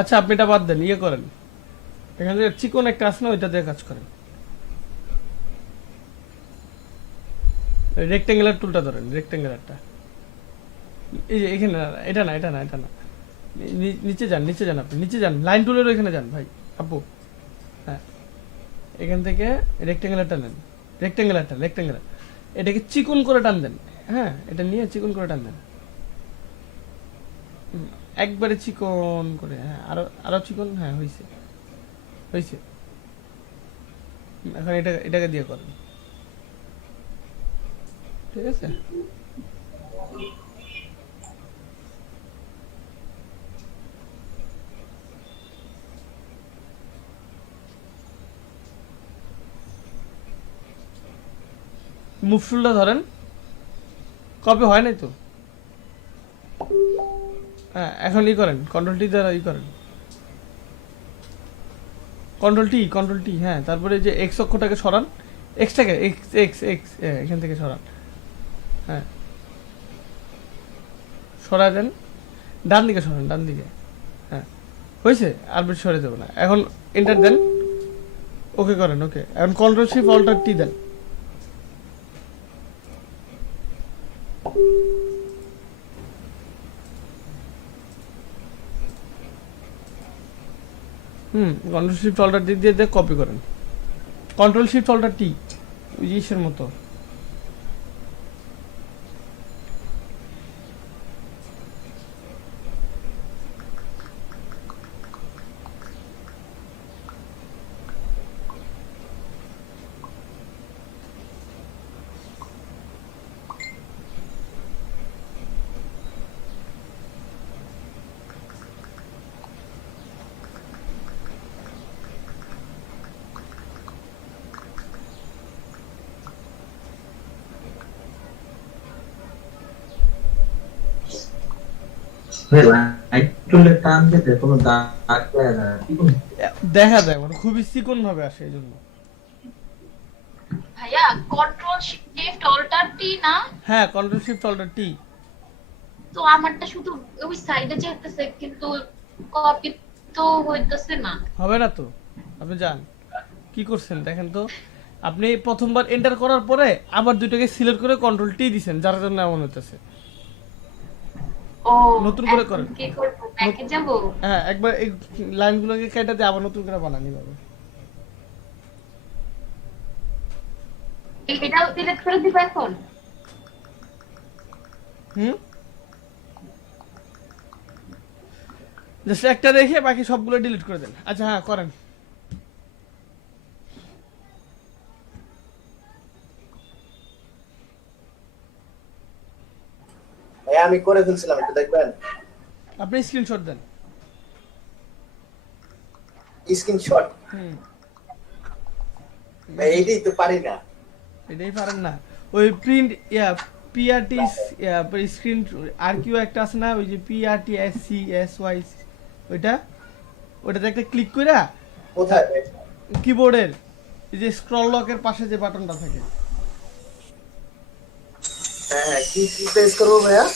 আচ্ছা আপনি এটা বাদ দেন, ইয়ে করেন, এখানে যে চিকন একটা আছে না, ওইটা দিয়ে কাজ করেন। রেক্টেঙ্গুলার টুলটা ধরেন, রেক্টেঙ্গুলারটা। এই যে এখানে না, এটা না, এটা না, এটা না, নিচে যান, নিচে যান, আপনি নিচে যান, লাইন টুলের ওইখানে যান ভাই আপু। হ্যাঁ এখান থেকে রেক্টেঙ্গুলারটা নেন, রেক্টেঙ্গুলার এটাকে চিকন করে টান দেন। হ্যাঁ এটা নিয়ে চিকন করে টান দেন, একবারে চিকন করে। হ্যাঁ আরো আরো চিকন। হ্যাঁ হয়েছে হয়েছে। এখন এটাকে দিয়ে করেন, ঠিক আছে? মুভ টুলটা ধরেন, কপি হয় নাই তো। হ্যাঁ এখন ই করেন, কন্ট্রোল টি দ্বারা ই করেন, কন্ট্রোল টি। হ্যাঁ তারপরে যে এক্স অক্ষটাকে সরান, এক্সটাকে এক্স এক্স এক্স এখান থেকে সরান। হ্যাঁ সরাই দেন, ডান দিকে সরান, ডান দিকে। হ্যাঁ হয়েছে, আর বেশি সরে দেবো না। এখন এন্টার দেন, ওকে করেন, ওকে। এখন কন্ট্রোল শিফট অল্টার টি দেন। কন্ট্রোল শিফট অল্টার টি দিয়ে কপি করেন, কন্ট্রোল শিফট অল্টার টি, ওই জিনিসের মতো। লাইট টুলে টান দিতে কোনো দাগ দেয় না, দেখা যায় মানে খুবই চিকন ভাবে আসে, এই জন্য। ভাইয়া কন্ট্রোল শিফট অল্টার টি না? হ্যাঁ কন্ট্রোল শিফট অল্টার টি। তো আমারটা শুধু ওই সাইডে যেতেছে, কিন্তু কপি তো হইতেছে না। হবে না তো, আপনি যান, কি করছেন দেখেন তো। আপনি প্রথমবার এন্টার করার পরে আবার দুইটাকে সিলেক্ট করে কন্ট্রোল টি দিবেন, যার জন্য এমন হইতেছে। ও নতুন করে করেন। কি করব, ব্যাকে যাব? হ্যাঁ একবার এই লাইনগুলোকে কেটে দিয়ে আবার নতুন করে বানানি হবে। এটাও ডিলিট করে দিব এখন? জাস্ট একটা রেখে বাকি সবগুলো ডিলিট করে দেন। আচ্ছা হ্যাঁ করেন। আমি করে ফেলছিলাম, একটু দেখবেন। আপনি স্ক্রিনশট দেন, স্ক্রিনশট। এইটাই তো পারি না। এটাই পারেন না? ওই প্রিন্ট পিআরটি স্ক্রিন আর কিউ একটা আছে না, ওই যে পিআরটি এসসি এসওয়াই, ওইটাতে একটা ক্লিক কইরা কোথায়? কিবোর্ডের এই যে স্ক্রল লকের পাশে যে বাটনটা থাকে। হ্যাঁ কি কি প্রেস করব ভাইয়া?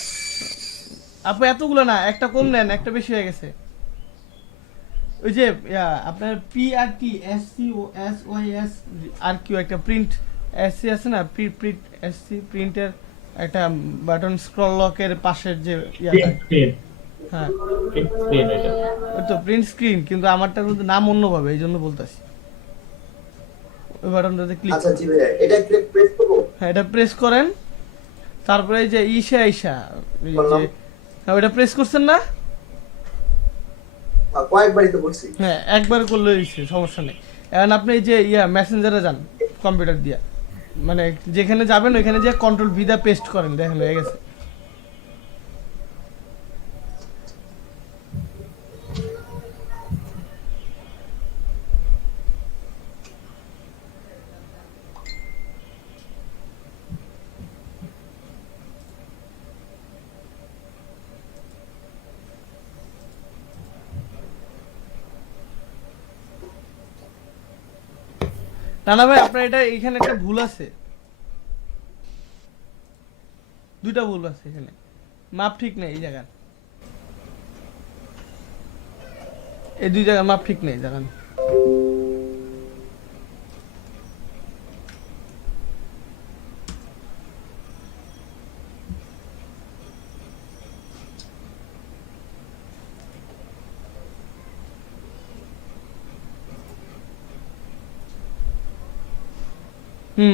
আপনি এতগুলো না, একটা কম নেন, একটা বেশি হয়ে গেছে। ওই যে আপনার পিআরটি এসসি ও এসওয়াইএস আর কিউ একটা প্রিন্ট এসসি আছে না, প্রিন্ট এসসি প্রিন্টের একটা বাটন স্ক্রল লকের পাশের যে ইয়াটা। প্রিন্ট হ্যাঁ প্রিন্ট এটা। ওটা তো প্রিন্ট স্ক্রিন, কিন্তু আমারটা কিন্তু নাম অন্যভাবে, এই জন্য বলতাছি। ওই বাটনটাতে ক্লিক, আচ্ছা জি ভাইয়া, এটা প্রেস করবো? হ্যাঁ এটা প্রেস করেন, তারপরে এই যে ইসা ইসা এই যে, করলাম। হ্যাঁ ওইটা প্রেস করছেন না? কয়েকবারই তো করছি। হ্যাঁ একবার করলে হয়েছে, সমস্যা নেই। এখন আপনি এই যে মেসেঞ্জারে যান কম্পিউটার দিয়া, মানে যেখানে যাবেন ওইখানে যে কন্ট্রোল ভি দা পেস্ট করেন, দেখেন হয়ে গেছে। না না ভাই, আপনার এটা এখানে একটা ভুল আছে, দুইটা ভুল আছে এখানে, মাপ ঠিক নেই এই জায়গার, এই দুই জায়গার মাপ ঠিক নেই জানেন।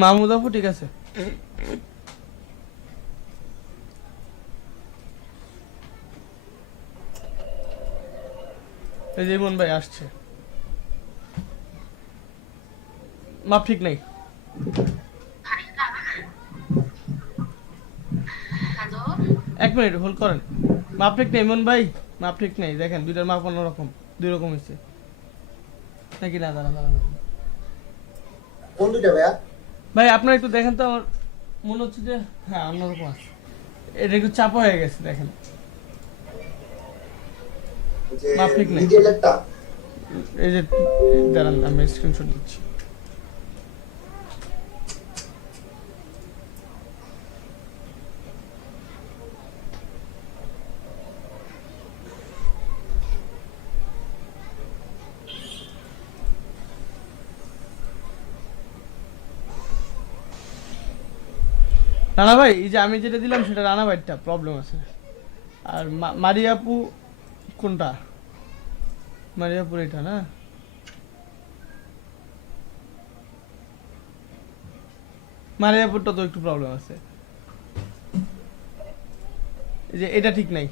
মাহমুদ আপু ঠিক আছে। এই যে ইমন ভাই আসছে, মাপ ঠিক নেই। হ্যালো, 1 মিনিট হোল্ড করেন, মাপ ঠিক নেই ইমন ভাই, মাপ ঠিক নেই, দেখেন দুইটার মাপ অন্যরকম, দুই রকম হয়েছে নাকি? না দাঁড়ান দাঁড়ান কোন দুইটা ভাইয়া? ভাই আপনার একটু দেখেন তো, আমার মনে হচ্ছে যে হ্যাঁ অন্যরকম আছে, এটা একটু চাপা হয়ে গেছে দেখেন, যে মাপ ঠিক নেই। ডিটেইলেরটা? এই যে দাঁড়ান আমি স্ক্রিনশট দিচ্ছি। রানা ভাই এই যে আমি যেটা দিলাম সেটা রানা ভাইটা প্রবলেম আছে, আর মারিয়াপু কোনটা? মারিয়াপুর এটা না, মারিয়াপুরটা তো একটু প্রবলেম আছে, এই যে এটা ঠিক নাই,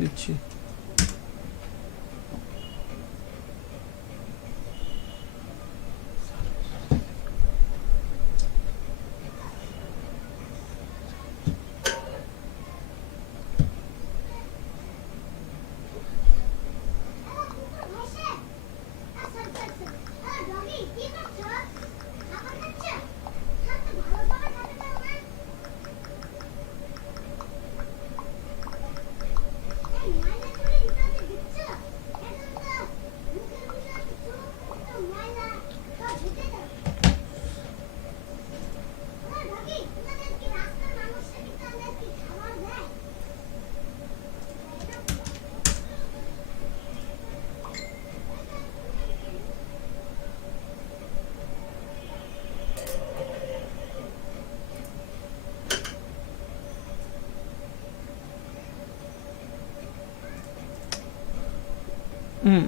দিচ্ছি।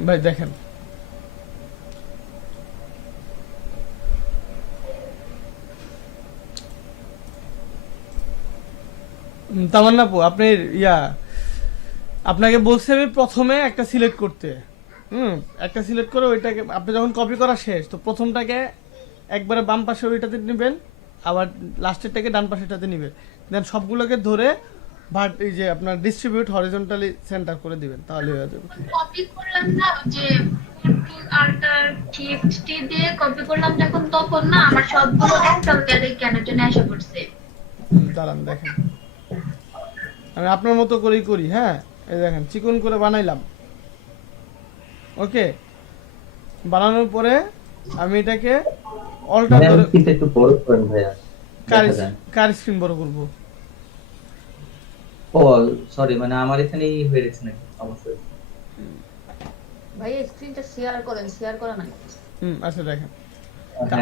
ভাই দেখেন তামান্না আপু, আপনি আপনাকে বলছি আমি প্রথমে একটা সিলেক্ট করতে, একটা সিলেক্ট করে ওইটাকে আপনি যখন কপি করা শেষ, তো প্রথমটাকে একবারে বাম পাশে ওইটাতে নেবেন, আবার লাস্টেরটাকে ডান পাশেটাতে নেবেন, দেন সবগুলোকে ধরে এই যে আপনার ডিস্ট্রিবিউট হরিজন্টালি সেন্টার করে দিবেন, তাহলে হয়ে যাবে। কপি করলাম না যে কন্ট্রোল আল্টার টি দিয়ে কপি করলাম যখন, তখন না আমার সবগুলো একটা লেয়ারে কেন জন্য এসে পড়ছে। দাঁড়ান দেখেন, আমি আপনার মতো করেই করি। হ্যাঁ এই দেখেন চিকন করে বানাইলাম, ওকে। বানানোর পরে আমি এটাকে অল্টার করে একটু বড় করেন ভাইয়া, কার স্ক্রিন বড় করব? ও সরি, মানে আমার এখানেই হয়ে গেছে নাকি অবশ্যই ভাই স্ক্রিনটা শেয়ার করেন, শেয়ার করা নাই। আচ্ছা দেখেন,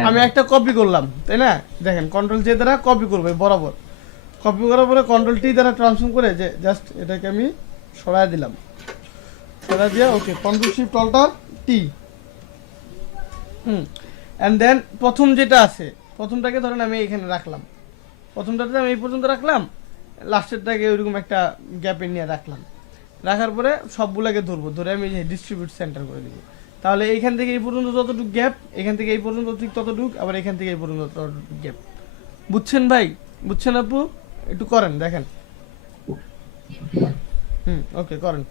আমি একটা কপি করলাম তাই না, দেখেন কন্ট্রোল জে দ্বারা কপি করবো বরাবর, কপি করার পরে কন্ট্রোল টি দ্বারা ট্রান্সফর্ম করে যে জাস্ট এটাকে আমি সরায় দিলাম, সরাই দিয়া okay control shift alter T. And then প্রথম যেটা আছে প্রথমটাকে ধরেন আমি এখানে রাখলাম, প্রথমটাতে আমি এই পর্যন্ত রাখলাম, লাস্টেরটাকে ওইরকম একটা গ্যাপে নিয়ে রাখলাম, রাখার পরে সবগুলোকে ধরবো, ধরে আমি ডিস্ট্রিবিউট সেন্টার করে দিব। তাহলে এইখান থেকে এই পর্যন্ত যতটুকু গ্যাপ, এখান থেকে এই পর্যন্ত ঠিক ততটুক, আবার এখান থেকে এই পর্যন্ত ততটুক গ্যাপ। বুঝছেন ভাই? বুঝছেন আপু? একটু করেন দেখেন। ওকে করেন।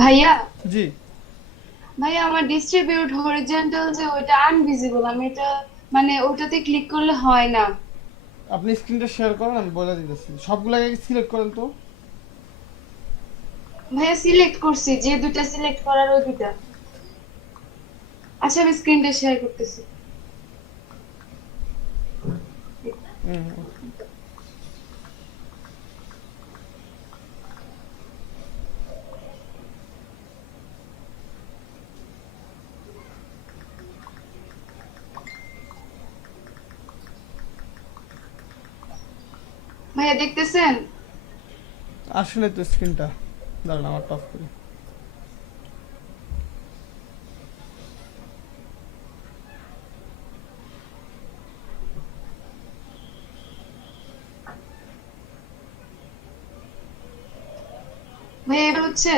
ভাইয়া জি ভাইয়া আমার ডিস্ট্রিবিউট হরিজন্টাল যে ওটা আনভিজিবল, আমি এটা মানে ওটাতে ক্লিক করলে হয় না। আপনি স্ক্রিনটা শেয়ার করেন, আমি বলে দিতেছি। সবগুলোকে সিলেক্ট করেন তো। ভাইয়া সিলেক্ট করছি, যে দুটো সিলেক্ট করার ওই দুটো। আচ্ছা আমি স্ক্রিনটা শেয়ার করতেছি। ভাইয়া দেখতেছেন? আসলে তো স্ক্রিনটা দাঁড়ান আমার টপ করি। ভাইয়া এবার হচ্ছে?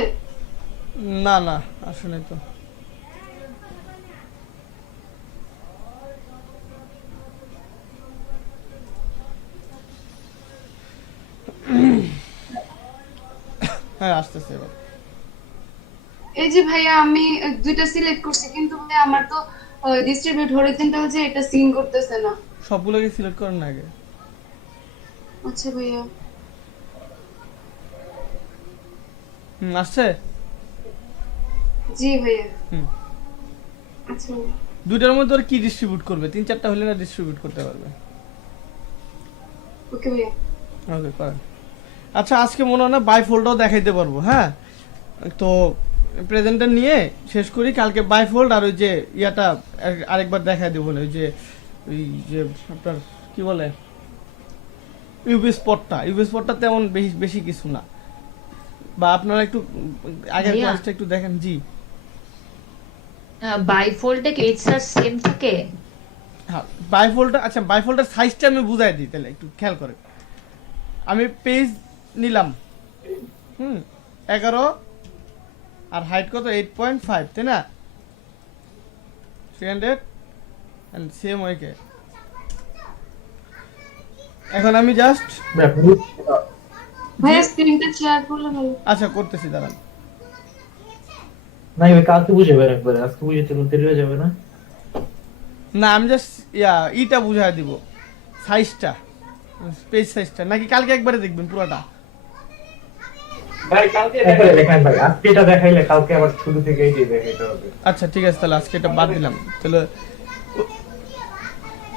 না না আসলে তো হ্যাঁ আসতেছে এবার। এই যে ভাইয়া আমি দুইটা সিলেক্ট করছি, কিন্তু ভাইয়া আমার তো ডিস্ট্রিবিউট হরিজন্টাল যে এটা সিন করতেছে না। সবগুলোকে সিলেক্ট করেন না আগে। আচ্ছা ভাইয়া আসছে? জি ভাইয়া। হুম আচ্ছা দুইটার মধ্যে ওর কি ডিস্ট্রিবিউট করবে? 3-4টা হলে না ডিস্ট্রিবিউট করতে পারবে। ওকে ভাইয়া ওকে করেন। আচ্ছা আজকে মনে হয় না বাইফোল্ডও দেখাইতে পারবো। হ্যাঁ তো প্রেজেন্টার নিয়ে শেষ করি, কালকে বাইফোল্ড আর ওই যে ইয়াটা আরেকবার দেখাই দেবো। ওই যে আপনার কি বলে ইউবি স্পটটা তেমন বেশি কিছু না, বা আপনারা একটু আগের ভাইয়া? ক্লাসটা একটু দেখেন। জি বাইফোল্ডে কি স্যার সেম থাকে? হ্যাঁ বাইফোল্ডটা, আচ্ছা বাইফোল্ডের সাইজটা আমি বুঝাই দিই তাহলে একটু খেয়াল করে। আমি পেজ নিলাম 11 আর হাইট কত 8.5 তাই না? 300 এন্ড সেম ওকে। এখন আমি জাস্ট ভাইয়া স্ক্রিনটা শেয়ার করলে ভালো। আচ্ছা করতেছি দাঁড়ান। না এবার কালকে বুঝে যাবেন একবারে, আজকে বুঝতে কোন দেরি হয়ে যাবে না। না আমি জাস্ট ইটা বুঝাই দিব, সাইজটা পেজ সাইজটা, নাকি কালকে একবারে দেখবেন পুরোটা? ভাই কালকে দেখেন ভাই, আজকে এটা দেখাইলে কালকে আবার শুরু থেকে এইটাই দেখাইতে হবে। আচ্ছা ঠিক আছে তাহলে আজকে এটা বাদ দিলাম তাহলে।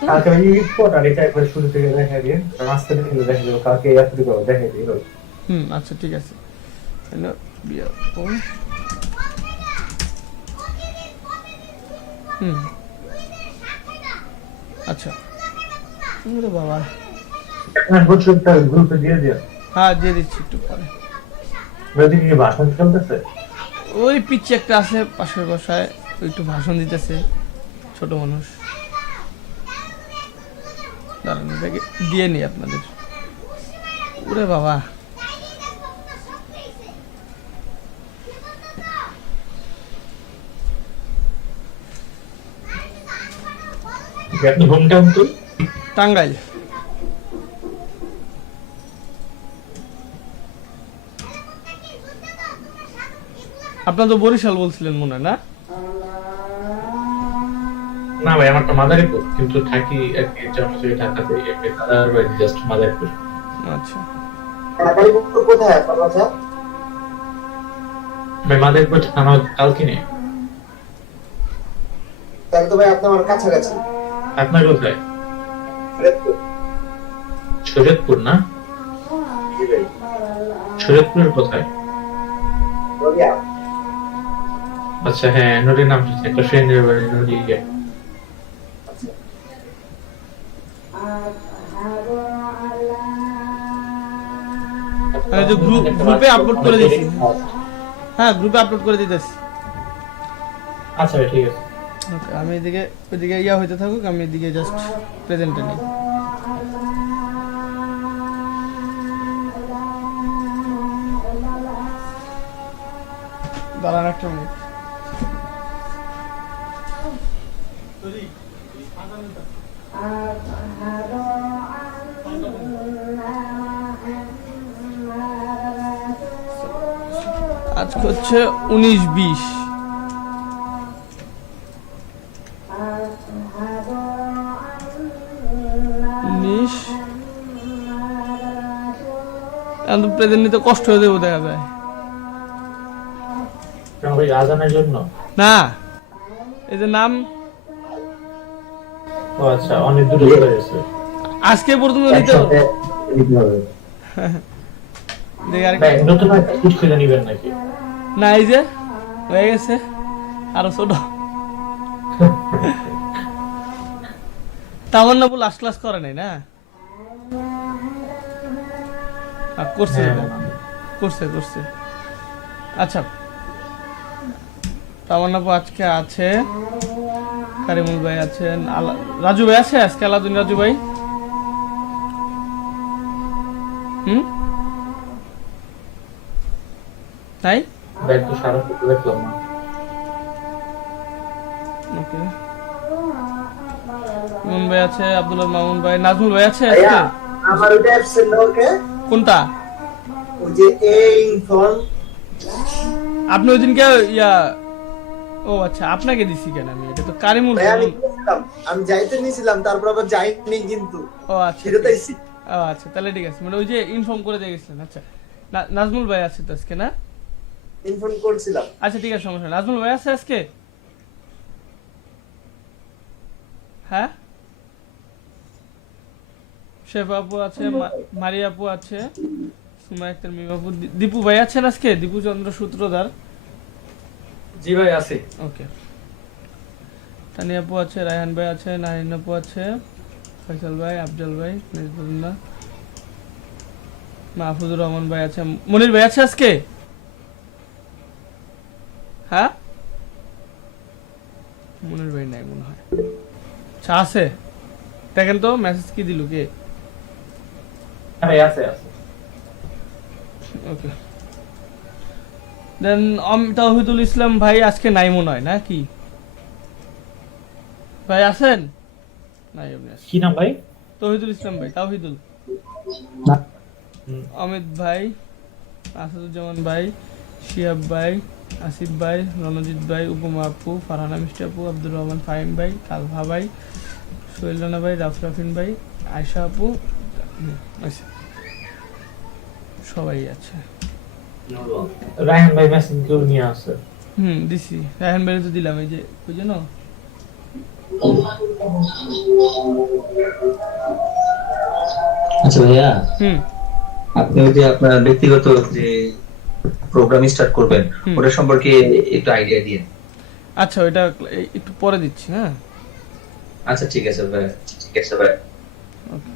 কালকে আমি ইউনিট কোড আর এটা একবার শুরু থেকে দেখাই দিন, কারণ আজকে দেখলে দেখা যাবে কালকে এতটুকু করে দেখাই দিই। আচ্ছা ঠিক আছে। হ্যালো আচ্ছা বাবা গ্রুপে দিয়ে দিও। হ্যাঁ দিয়ে দিচ্ছি একটু পরে। যদি কি ভাষণ চলতেছে ওই পিচ্ছে একটা আছে পাশের বাসায়, ওই একটু ভাষণ দিতেছে, ছোট মানুষ। দাঁড়ান এটাকে দিয়ে নি আপনাদের। ওরে বাবা, আপনার হোম টাউন তো টাঙ্গাইল। আপনার তো বরিশাল বলছিলেন মনে হয় না? না ভাই, আমার তো মাদারীপুর, কিন্তু থাকি আর কি জন্মস্থান ঢাকাতে, দাদার বাড়ি জাস্ট মাদারীপুর। আচ্ছা, মাদারীপুর কোথায় আপনার বাসা? ভাই মাদারীপুর থানা কালকিনি। তাহলে তো ভাই আপনি আমার কাছাকাছি। আপনার কোথায়? ফরিদপুর। শরীয়তপুর না? জি ভাই। শরীয়তপুরের কোথায়? রবিয়া। আচ্ছা হ্যাঁ, নুরির নাম শুনছি, একটা ফ্রেন্ডের বাড়ি নুরি। আমি তো গ্রুপে আপলোড করে দিয়েছি। হ্যাঁ, গ্রুপে আপলোড করে দিতেছি। আচ্ছা ভাই ঠিক আছে। ওকে, আমি এদিকে ওইদিকে ইয়া হইতে থাকুক, আমি এদিকে জাস্ট প্রেজেন্টে নিই। দাঁড়ান একটা মিনিট। আজকে হচ্ছে 19-20। প্রেজেন্ট নিতে কষ্ট হয়ে দেবো দেখা যায়। ওই আজানের জন্য না, এই যে নাম ও আচ্ছা, অনেক দূরে চলে গেছে। আজকে পর্যন্ত দিতে হবে। দেখি আর ভাই নতুন একটা কুচ খুঁজে নিবেন নাকি? না, এই যে হয়ে গেছে, আরো ছোট। তামান্না বল লাস্ট ক্লাস করে নাই না? করছে করছে করছে। আচ্ছা, তামান্না আজকে আছে, কারিমুল ভাই আছেন, রাজু ভাই আছে আজকে, আলাদুন রাজু ভাই। তাই ভাই তো সারা ফটো দেখলাম না। ওকে, মামুন ভাই আছে, আব্দুল্লাহ মামুন ভাই, নাজমুল ভাই আছে আজকে। আমার ওটা অ্যাবসেন্ট না ওকে? কোনটা? ওই যে এ ইনফর্ম। আপনি ওই দিনকে ইয়া, ও আচ্ছা, আপনাকে দিছি কেন আমি? এটা তো কারিমুল। আমি যাইতে নিছিলাম, তারপর আবার যাইনি কিন্তু। ও আচ্ছা, ফিরত আইছি। ও আচ্ছা, তাহলে ঠিক আছে, মানে ওই যে ইনফর্ম করে দিয়ে গেছিলেন। আচ্ছা, নাজমুল ভাই আছে তো আজকে না? ইনফর্ম করছিলাম। আচ্ছা ঠিক আছে, সমস্যা নেই। নাজমুল ভাই আছে আজকে? হ্যাঁ, শেফা আপু আছে, মারিয়া আপু আছে, সুমাই আক্তার, মিম আপু, দীপু ভাই আছেন আজকে? দীপু চন্দ্র সূত্রধার। জি ভাই আছে। ওকে, তানিয়া আপু আছে, রায়হান ভাই আছে, নারিন আপু আছে, ফয়সাল ভাই, আফজল ভাই, মেজবুল্লাহ, মাহফুজুর রহমান ভাই আছে, মনির ভাই আছে আজকে? হ্যাঁ, মনির ভাই নাই মনে হয়। আচ্ছা, আছে, দেখেন তো মেসেজ কি দিল কে? ভাই আছে আছে। ওকে, দেন তাওহিদুল ইসলাম ভাই আজকে নাই মনে হয় না কি? ভাই আছেন? নাই, কি নাম ভাই? তাওহিদুল ইসলাম ভাই, তাওহিদুল। অমিত ভাই, আসাদুজ্জামান ভাই, শিহাব ভাই, আসিফ ভাই, রণজিৎ ভাই, উপমা আপু, ফারহানা মিষ্টি আপু, আব্দুর রহমান ফাহিম ভাই, কালভা ভাই, সোহেল রানা ভাই, রাফরাফিন ভাই, আয়শা আপু, সবাই আছে। রায়হান ভাই মেসেজ কেউ নিয়ে আসে? দিছি, রায়হান ভাই তো দিলাম, এই যে ওই জন্য। আচ্ছা ভাইয়া, আপনি ওই যে আপনার ব্যক্তিগত যে প্রোগ্রাম স্টার্ট করবেন, ওটা সম্পর্কে একটু আইডিয়া দিন। আচ্ছা, ওইটা একটু পরে দিচ্ছি। হ্যাঁ, আচ্ছা ঠিক আছে ভাই, ঠিক আছে ভাই। ওকে।